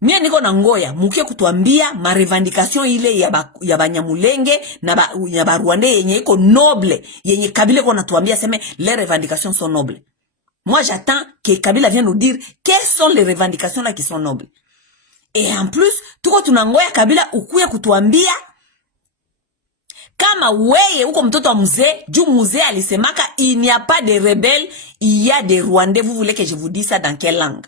Mie niko na ngoya mukie kutuambia ma revendication ile ya Banyamulenge na ya Barwande yenye iko noble, yenye Kabila ko natuambia seme les revendications sont nobles. Moi j'attends que Kabila vienne nous dire quelles sont les revendications là qui sont nobles. Et en plus tuko tunangoya Kabila ukuye kutuambia kama weye uko mtoto wa mzee, juu mzee alisemaka il n'y a pas de rebelles, il y a des Rwandais. Vous voulez que je vous dise ça dans quelle langue?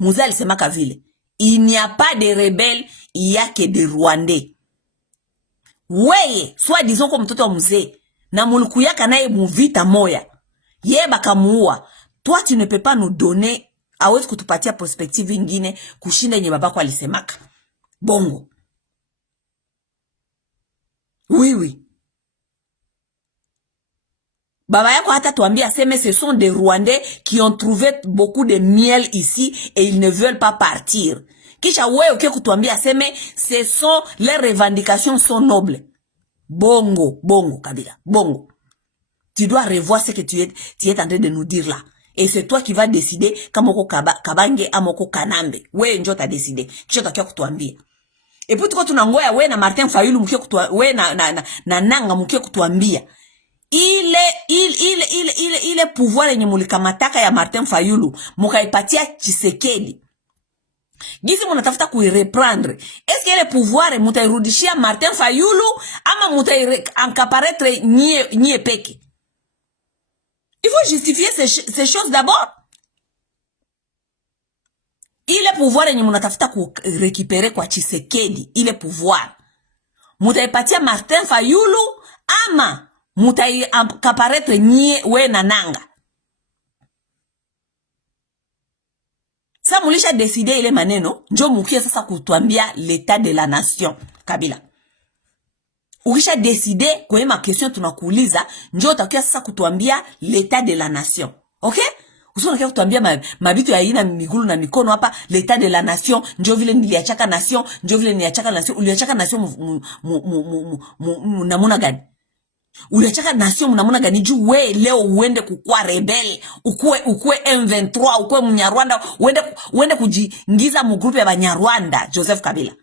Mzee alisemaka vile. Il n'y a pas de rebelles, il y a que des Rwandais. Weye, soit disons comme mtoto wa mzee, na mulukuyaka naye muvita moya, ye bakamuua. Toi tu ne peux pas nous donner, awezi kutupatia perspective ingine kushinda yenye babako alisemaka. Bongo. Oui. Baba yako hata tuambia aseme ce sont des Rwandais qui ont trouvé beaucoup de miel ici et ils ne veulent pas partir. Kisha wewe uke kutuambia aseme ce sont les revendications sont nobles. Bongo Kabila, bongo. Tu dois revoir ce que tu es en train de nous dire là. Et c'est toi qui vas décider kama uko Kabange ama uko Kanambe. Wewe ndio ta décider. Kisha utakia kutuambia. Et puis tuko tunangoya wewe na Martin Fayulu mkie kutuambia, wewe na Nanga mkie kutuambia. Ile pouvoir yenye mulikamataka ya Martin Fayulu mukaipatia Tshisekedi. Gisi munatafuta kuireprendre. Est-ce que le pouvoir mutairudishia Martin Fayulu ama mutairencaparaître nie peke? Il faut justifier ces choses d'abord. Ile pouvoir yenye munatafuta kurécupérer kwa Tshisekedi, ile pouvoir mutaipatia Martin Fayulu ama mutairencaparaître nie we na Nanga? Sa mulisha décider ile maneno, njo mukie sasa kutuambia l'état de la nation, Kabila. Ukisha décider kwenye ma question tunakuuliza, njo utakia sasa kutuambia l'état de la nation. OK? Usona kia kutuambia mabitu ya ina migulu na mikono hapa, l'état de la nation, njo vile niliachaka nation, njo vile niliachaka nation, uliachaka nation namuna gani? Uliachaka nation mnamuna gani juu we leo uende kukua rebel, ukue M23, ukue Mnyarwanda, uende kujiingiza mu group ya Banyarwanda, Joseph Kabila.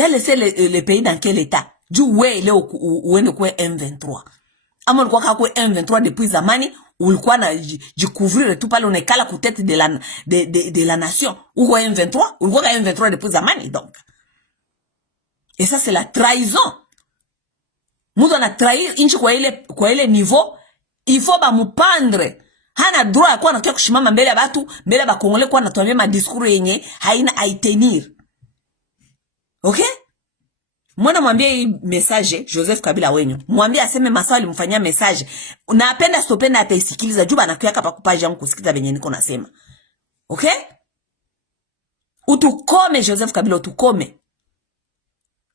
Tu as laissé le pays dans quel état? Du ouais, il est où est M23. Ama ulikuwa kako M23 depuis zamani, ulikuwa na jikouvrir tout pale unekala ku tête de la nation. Uko M23, ulikuwa ka M23 depuis zamani donc. Et ça c'est la trahison. Mutu ana trahir inchi kwa ile niveau, il faut ba mupandre. Hana droit kwa anakia kushimama mbele ya batu, mbele ya bakongole kwa anatuambia ma discours yenye haina aitenir. Okay? Mwana mwambie hii message Joseph Kabila wenyu. Mwambie aseme Masao alimfanyia message. Napenda stopenda ataisikiliza juba na kuyaka pa kupaji yangu kusikiza venye niko nasema. Okay? Utukome Joseph Kabila, utukome.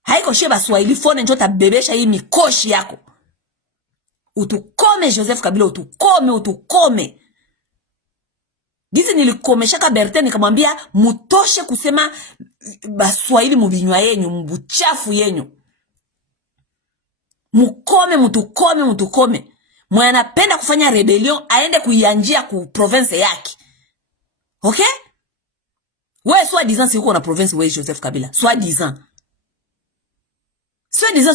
Haiko sheba Swahili phone njo tabebesha hii mikoshi yako. Utukome Joseph Kabila, utukome. Gizi nilikomeshaka Bertin nikamwambia mutoshe kusema Baswahili mubinywa yenyu, mbuchafu yenyu. Mukome, mutukome. Mwenye anapenda kufanya rebellion aende kuianjia ku province yake. Okay? Wewe soi-disant si uko na province wewe Joseph Kabila. Soi-disant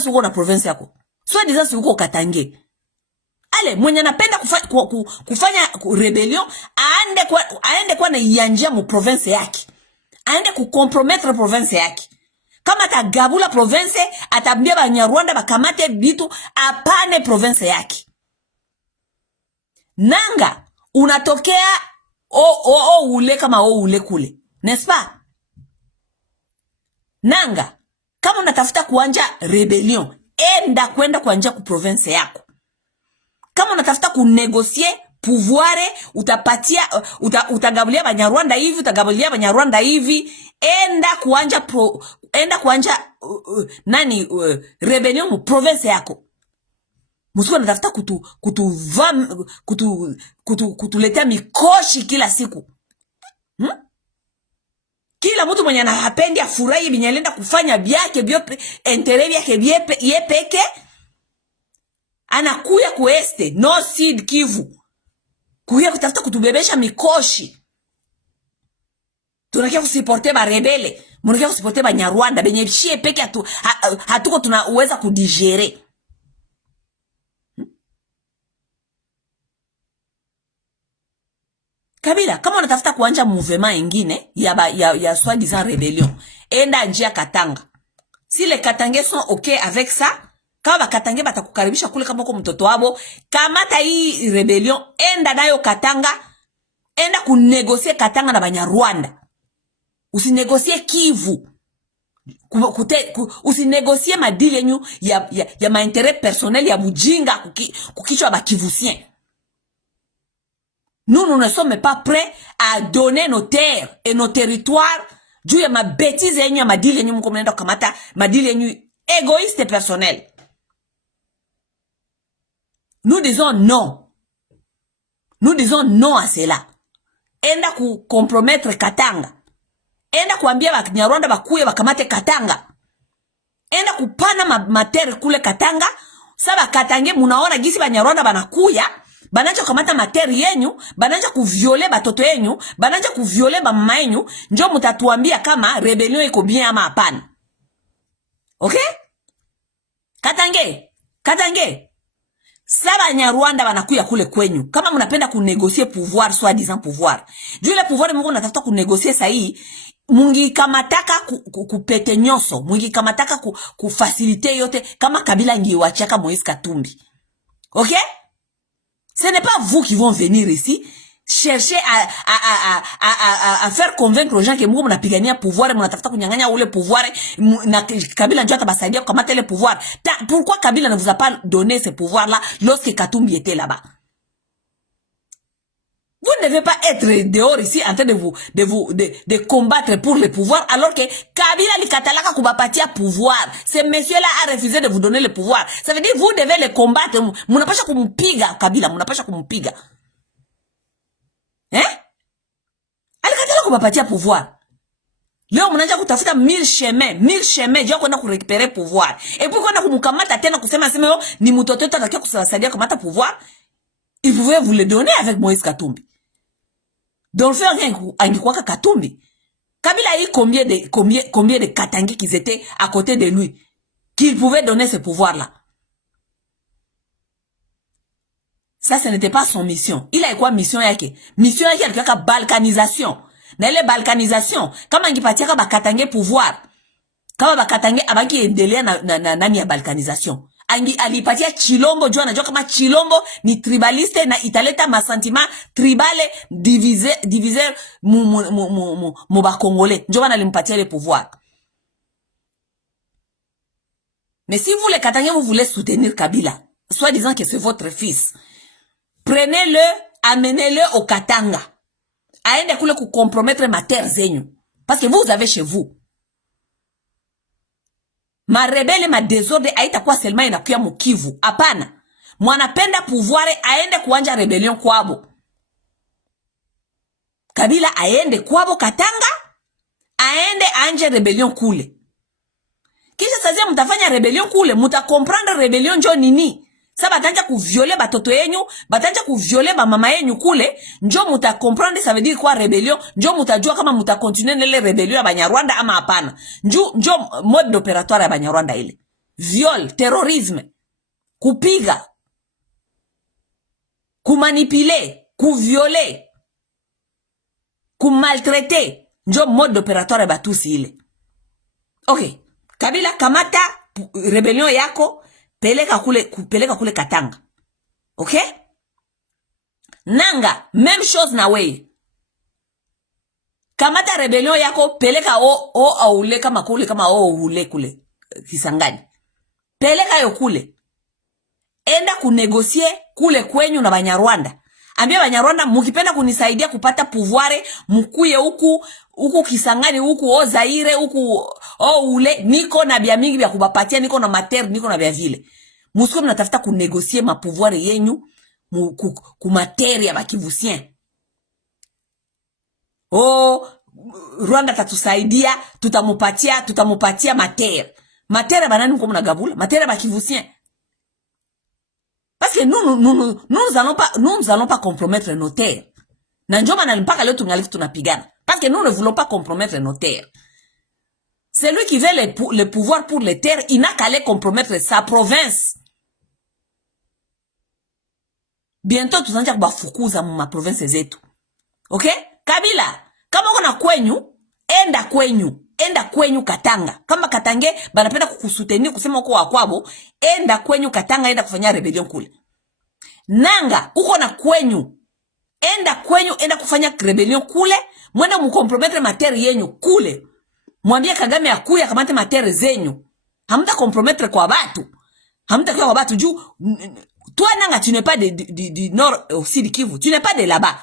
si uko na province yako. Soi-disant si uko Katange. Ale, mwenye anapenda kufanya rebellion aende kwa na ianjia mu province yake. Aende kukompromettre province yake. Kama atagabula province, atambia Banyarwanda bakamate bitu apane province yake. Nanga, unatokea ule kama ule kule. N'est-ce pas? Nanga, kama unatafuta kuanja rebellion, enda kwenda kuanja ku province yako. Kama unatafuta kunegocier pouvoir, utapatia utagabulia Banyarwanda hivi, utagabulia Banyarwanda hivi, enda kuanja rebellion mu province yako. Musiko natafuta kutuletea mikoshi kila siku. Kila mtu mwenye anapendi afurahi binyalenda kufanya byake byope intérêt byake yepeke anakuya kueste no seed Kivu. Kuya kutafuta kutubebesha mikoshi. Tunakia kusiporte ba rebele, munakia kusiporte ba Nyarwanda benye bishie peke hatuko tunaweza kudigere. Kabila, kama unatafuta kuanja mouvement ingine ya soi-disant rebellion, enda njia Katanga. Si les Katangais sont OK avec ça, kama Bakatangais batakukaribisha kule kama uko mtoto wabo, kamata hii rebellion, enda nayo Katanga, enda kunegocier Katanga na Banyarwanda. Usinegocier Kivu. Usinegocier madili yenyu ya maintérêt personnel ya bujinga kukichwa ba Kivusien. Nous ne sommes pas prêts à donner nos terres et nos territoires juu ya mabetize yenyu ya madili yenyu mko mnaenda kukamata madili yenyu égoïste personnel. Nous disons non. Nous disons non à cela. Enda ku compromettre Katanga. Enda kuambia Banyarwanda bakuye bakamate Katanga. Enda kupana materi kule Katanga. Saba Katange munaona gisi Banyarwanda banakuya. Bananja kamata materi yenyu, bananja kuviole batoto yenyu, bananja kuviole ba mama yenyu, njo mutatuambia kama rebellion iko bien ama hapana. Okay? Katange. Saba Nyarwanda banakuya kule kwenyu. Kama mnapenda kunegocier pouvoir, soi-disant pouvoir. Juu ile pouvoir mungu natafuta kunegocier sahi, mungi kamataka kupete nyoso, mungi kamataka kufaciliter yote kama Kabila ngiwachaka Moïse Katumbi. Okay? Ce n'est pas vous qui vont venir ici chercher à faire convaincre aux gens que mungu mnapigania pouvoir, mnatafuta kunyang'anya ule pouvoir na Kabila njoo atabasaidia kukamata le pouvoir. Pourquoi Kabila ne vous a pas donné ce pouvoir là lorsque Katumbi était là-bas? Vous ne devez pas être dehors ici en train de combattre pour le pouvoir alors que Kabila likatalaka kubapatia pouvoir. Ce monsieur-là a refusé de vous donner le pouvoir. Ça veut dire vous devez le combattre. Munapasha kumupiga Kabila, munapasha kumupiga. Alikatala kubapatia pouvoir. Leo mnaanza kutafuta 1000 chemins jao kwenda kurécupérer pouvoir. Et puis kwenda kumkamata tena kusema ni mtoto atakia kusaidia kumata pouvoir. Il pouvait vous le donner avec Moïse Katumbi. Donc faire rien angikuwaka Katumbi. Kabila a eu combien de Katangais qui étaient à côté de lui, qu'il pouvait donner ce pouvoir-là. Ça, ce n'était pas son mission. Il a eu quoi mission yake? Mission yake alikuwa balkanisation. Na ile balkanisation, kama angipatiaka Bakatangais pouvoir, kama Bakatangais abaki endelea na nani ya balkanisation. Alipatia Chilombo, jua anajua kama Chilombo ni tribaliste na italeta masentima tribale diviser mu Bakongolais. Ndio bana alimpatia le pouvoir. Mais si vous les Katangais vous voulez soutenir Kabila, soit disant que c'est votre fils, prenez-le, amenez-le au Katanga. Aende kule ku compromettre ma terre zenyu. Parce que vous avez chez vous. Ma rebelle, ma désordre, haitakuwa seulement inakuya mukivu. Hapana. Mwanapenda pouvoir aende kuanja rebellion kwabo. Kabila aende kwabo Katanga, aende anje rebellion kule. Kisha sazia mtafanya rebellion kule, muta comprendre rebellion njo nini. Sa batanja kuviole batoto yenyu, batanja kuviole ba mama yenyu kule, njo muta comprendre ça veut dire quoi rebellion, njo mutajua kama muta continuer nele rebellion ya Banyarwanda ama hapana. Njo mode opératoire ya Banyarwanda ile. Viol, terrorisme, kupiga, kumanipule, kuviole, kumaltraiter, njo mode opératoire ya batusi ile. Okay, Kabila kamata rebellion yako, peleka kule Katanga. Okay? Nanga, même chose na weye. Kamata rebellion yako, peleka aule kama ule kule Kisangani. Peleka yo kule. Enda kunegosie kule kwenyu na Banyarwanda. Ambia Banyarwanda, mukipenda kunisaidia kupata pouvoir, mukuye huku Kisangani, huku Zaire, huku ule, niko na bia mingi bia kubapatia, niko na mater, niko na bia vile. Musiko mnatafuta kunegosie ma pouvoir yenyu ku mater ya bakivusien. Rwanda tatusaidia, tutamupatia mater. Mater banani mko mnagabula? Mater bakivusien. Parce que nous allons pas compromettre nos terres. Na njoma na mpaka leo tungaliki tunapigana. Parce que nous ne voulons pas compromettre nos terres. Celui qui veut le pouvoir pour les terres, il n'a qu'à aller compromettre sa province. Bientôt tuzanja kubafukuza ma province zetu. Okay? Kabila, kama kuna kwenyu, enda kwenyu Katanga. Kama Katange banapenda kukusuteni kusema uko wakwabo, enda kwenyu Katanga, enda kufanya rebellion kule. Nanga, uko na kwenyu, enda kufanya rebellion kule, mwenda mkompromettre materi yenyu kule. Mwambie Kagame akuya kamate materi zenyu. Hamta compromettre kwa batu. Hamta kwa batu juu. Toi Nanga, tu n'es pas du nord au sud Kivu. Tu n'es pas de là-bas.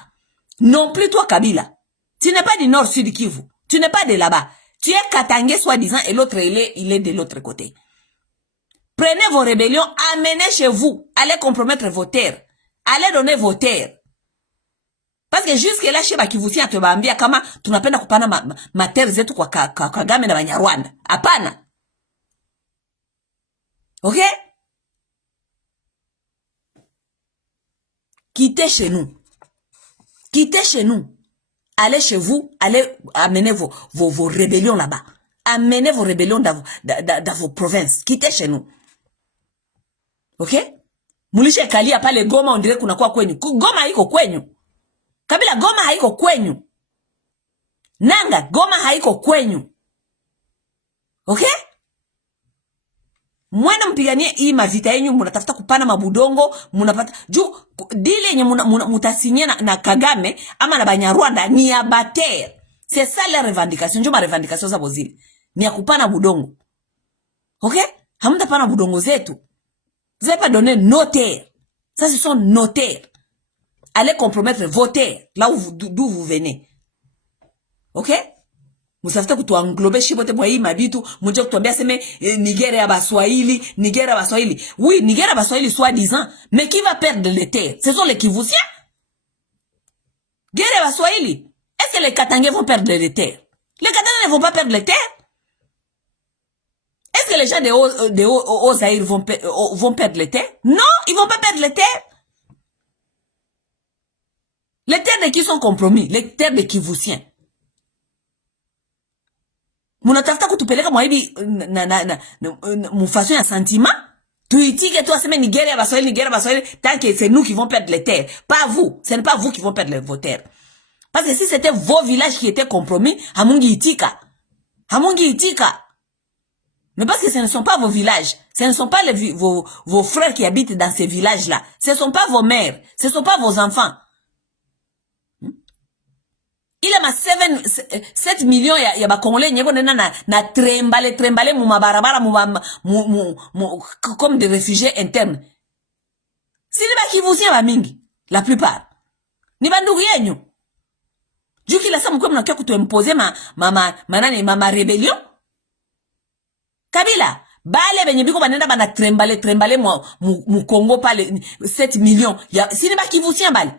Non plus toi Kabila. Tu n'es pas du nord sud Kivu. Tu n'es pas de là-bas. Tu es Katangais soi-disant et l'autre il est de l'autre côté. Prenez vos rébellions, amenez chez vous. Allez compromettre vos terres. Allez donner vos terres. Parce que jusque là chez Bakivusi atubambia kama tunapenda kupana ma terres zetu kwa Kagame na Banyarwanda. Hapana. OK? Quittez chez nous. Quittez chez nous. Allez chez vous, allez amener vos rébellions là-bas. Amenez vos rébellions dans vos provinces. Quittez chez nous. OK? Mulishe kalia pale Goma on dirait kuna kwa kwenyu. Goma haiko kwenyu. Kabila Goma haiko kwenyu. Nanga Goma haiko kwenyu. OK? Mwena mpiganie hii mavita yenyu, munatafuta kupana mabudongo, munapata juu dile yenye mutasinyia na Kagame ama na Banyarwanda ni ya bater. C'est ça la revendication, njoma revendication za bozili. Ni ya kupana budongo. OK? Hamta pana budongo zetu. Vous n'avez pas donné nos terres. Ça, ce sont nos terres. Allez compromettre vos terres, là d'où vous venez. OK? Musafute kutuanglobe shibote mwa hii mabitu, muje kutuambia seme Nigeria Baswahili. Oui, Nigeria Baswahili soi-disant, mais qui va perdre les terres? Ce sont les Kivusiens. Nigeria Baswahili. Est-ce que les Katangais vont perdre les terres? Les Katangais ne vont pas perdre les terres. Est-ce que les gens de Haut-Zaïre vont perdre les terres? Non, ils vont pas perdre les terres. Les terres de qui sont compromis? Les terres de Kivusiens. Munatafuta kutupeleka mwaibi mufaçon ya sentiment. Tuitike tu aseme Nigeria Baswahili, tant que c'est nous qui vont perdre les terres. Pas vous. Ce n'est pas vous qui vont perdre vos terres. Parce que si c'était vos villages qui étaient compromis, Hamungi Itika. Mais parce que ce ne sont pas vos villages. Ce ne sont pas vos frères qui habitent dans ces villages-là. Ce ne sont pas vos mères. Ce ne sont pas vos enfants. Il a ma 7 millions ya bakongolais nyeko na trembale mu mabarabara comme des réfugiés internes. Si ni bakivusien ba mingi, la plupart. Ni bandugu yenyu. Juki la sa mkwe mnakia kutuimposer ma rébellion. Kabila, bale benye biko banenda bana trembale mu Congo pale 7 millions. Si ni bakivusien bale.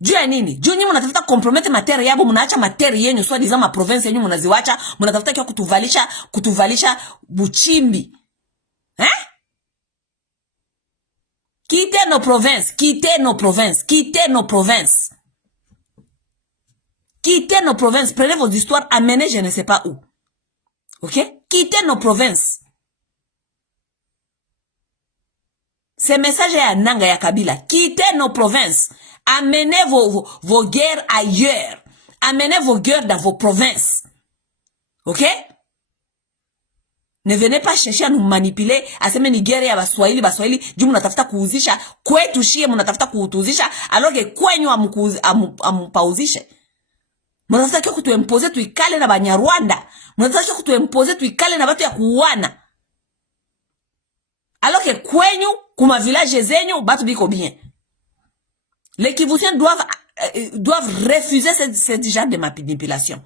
Juu ya nini? Juu nyinyi mnatafuta compromettre matere yabo, mnaacha matere yenyu soi disant ma province yenyu mnaziwacha, mnatafuta kia kutuvalisha buchimbi. Quittez nos provinces. Prenez vos histoires, amenez je ne sais pas où. OK? Quittez nos provinces. Ce message est à Nanga ya Kabila. Quittez nos provinces. Amenez vos guerres ailleurs. Amenez vos guerres dans vos provinces. OK? Ne venez pas chercher à nous manipuler. Aseme Nigeria Baswahili. Juu mnatafuta kuuzisha. Kwetu shie mnatafuta kuutuzisha. Alors que kwenyu amupauzishe. Mnatafuta kia kutuempoze tuikale na Banyarwanda. Mnatafuta kia kutuempoze tuikale na batu ya kuuana. Alors que kwenyu kuma village zenyu batu biko bien. Les Kivusiens doivent refuser ce genre de manipulation.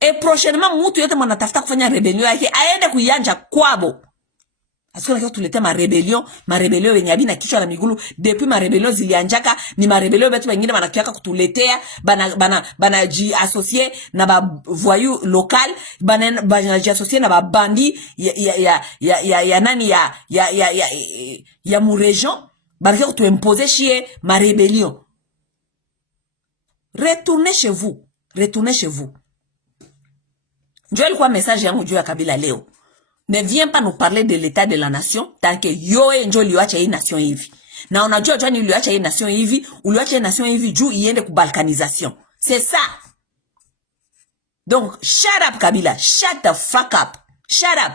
Et prochainement, mutu yote mwanatafuta kufanya rébellion yake aende kuyanja kwabo. Asiko na tulete ma rébellion yenye abina kichwa na migulu. Depuis ma rébellion zilianjaka ni ma rébellion betu wengine banakiaka kutuletea bana ji associer na ba voyou local, bana ji associer na ba bandi ya nani ya mu région. Barke kutu imposer chie ma rébellion. Retournez chez vous. Joël quoi message yangu juu ya Kabila leo. Ne viens pas nous parler de l'état de la nation tant que yoe njo liwacha hii nation hivi. Na unajua jua ni uliwacha hii nation hivi, uliwacha hii nation hivi juu iende kubalkanisation. C'est ça. Donc shut up Kabila, shut the fuck up. Shut up.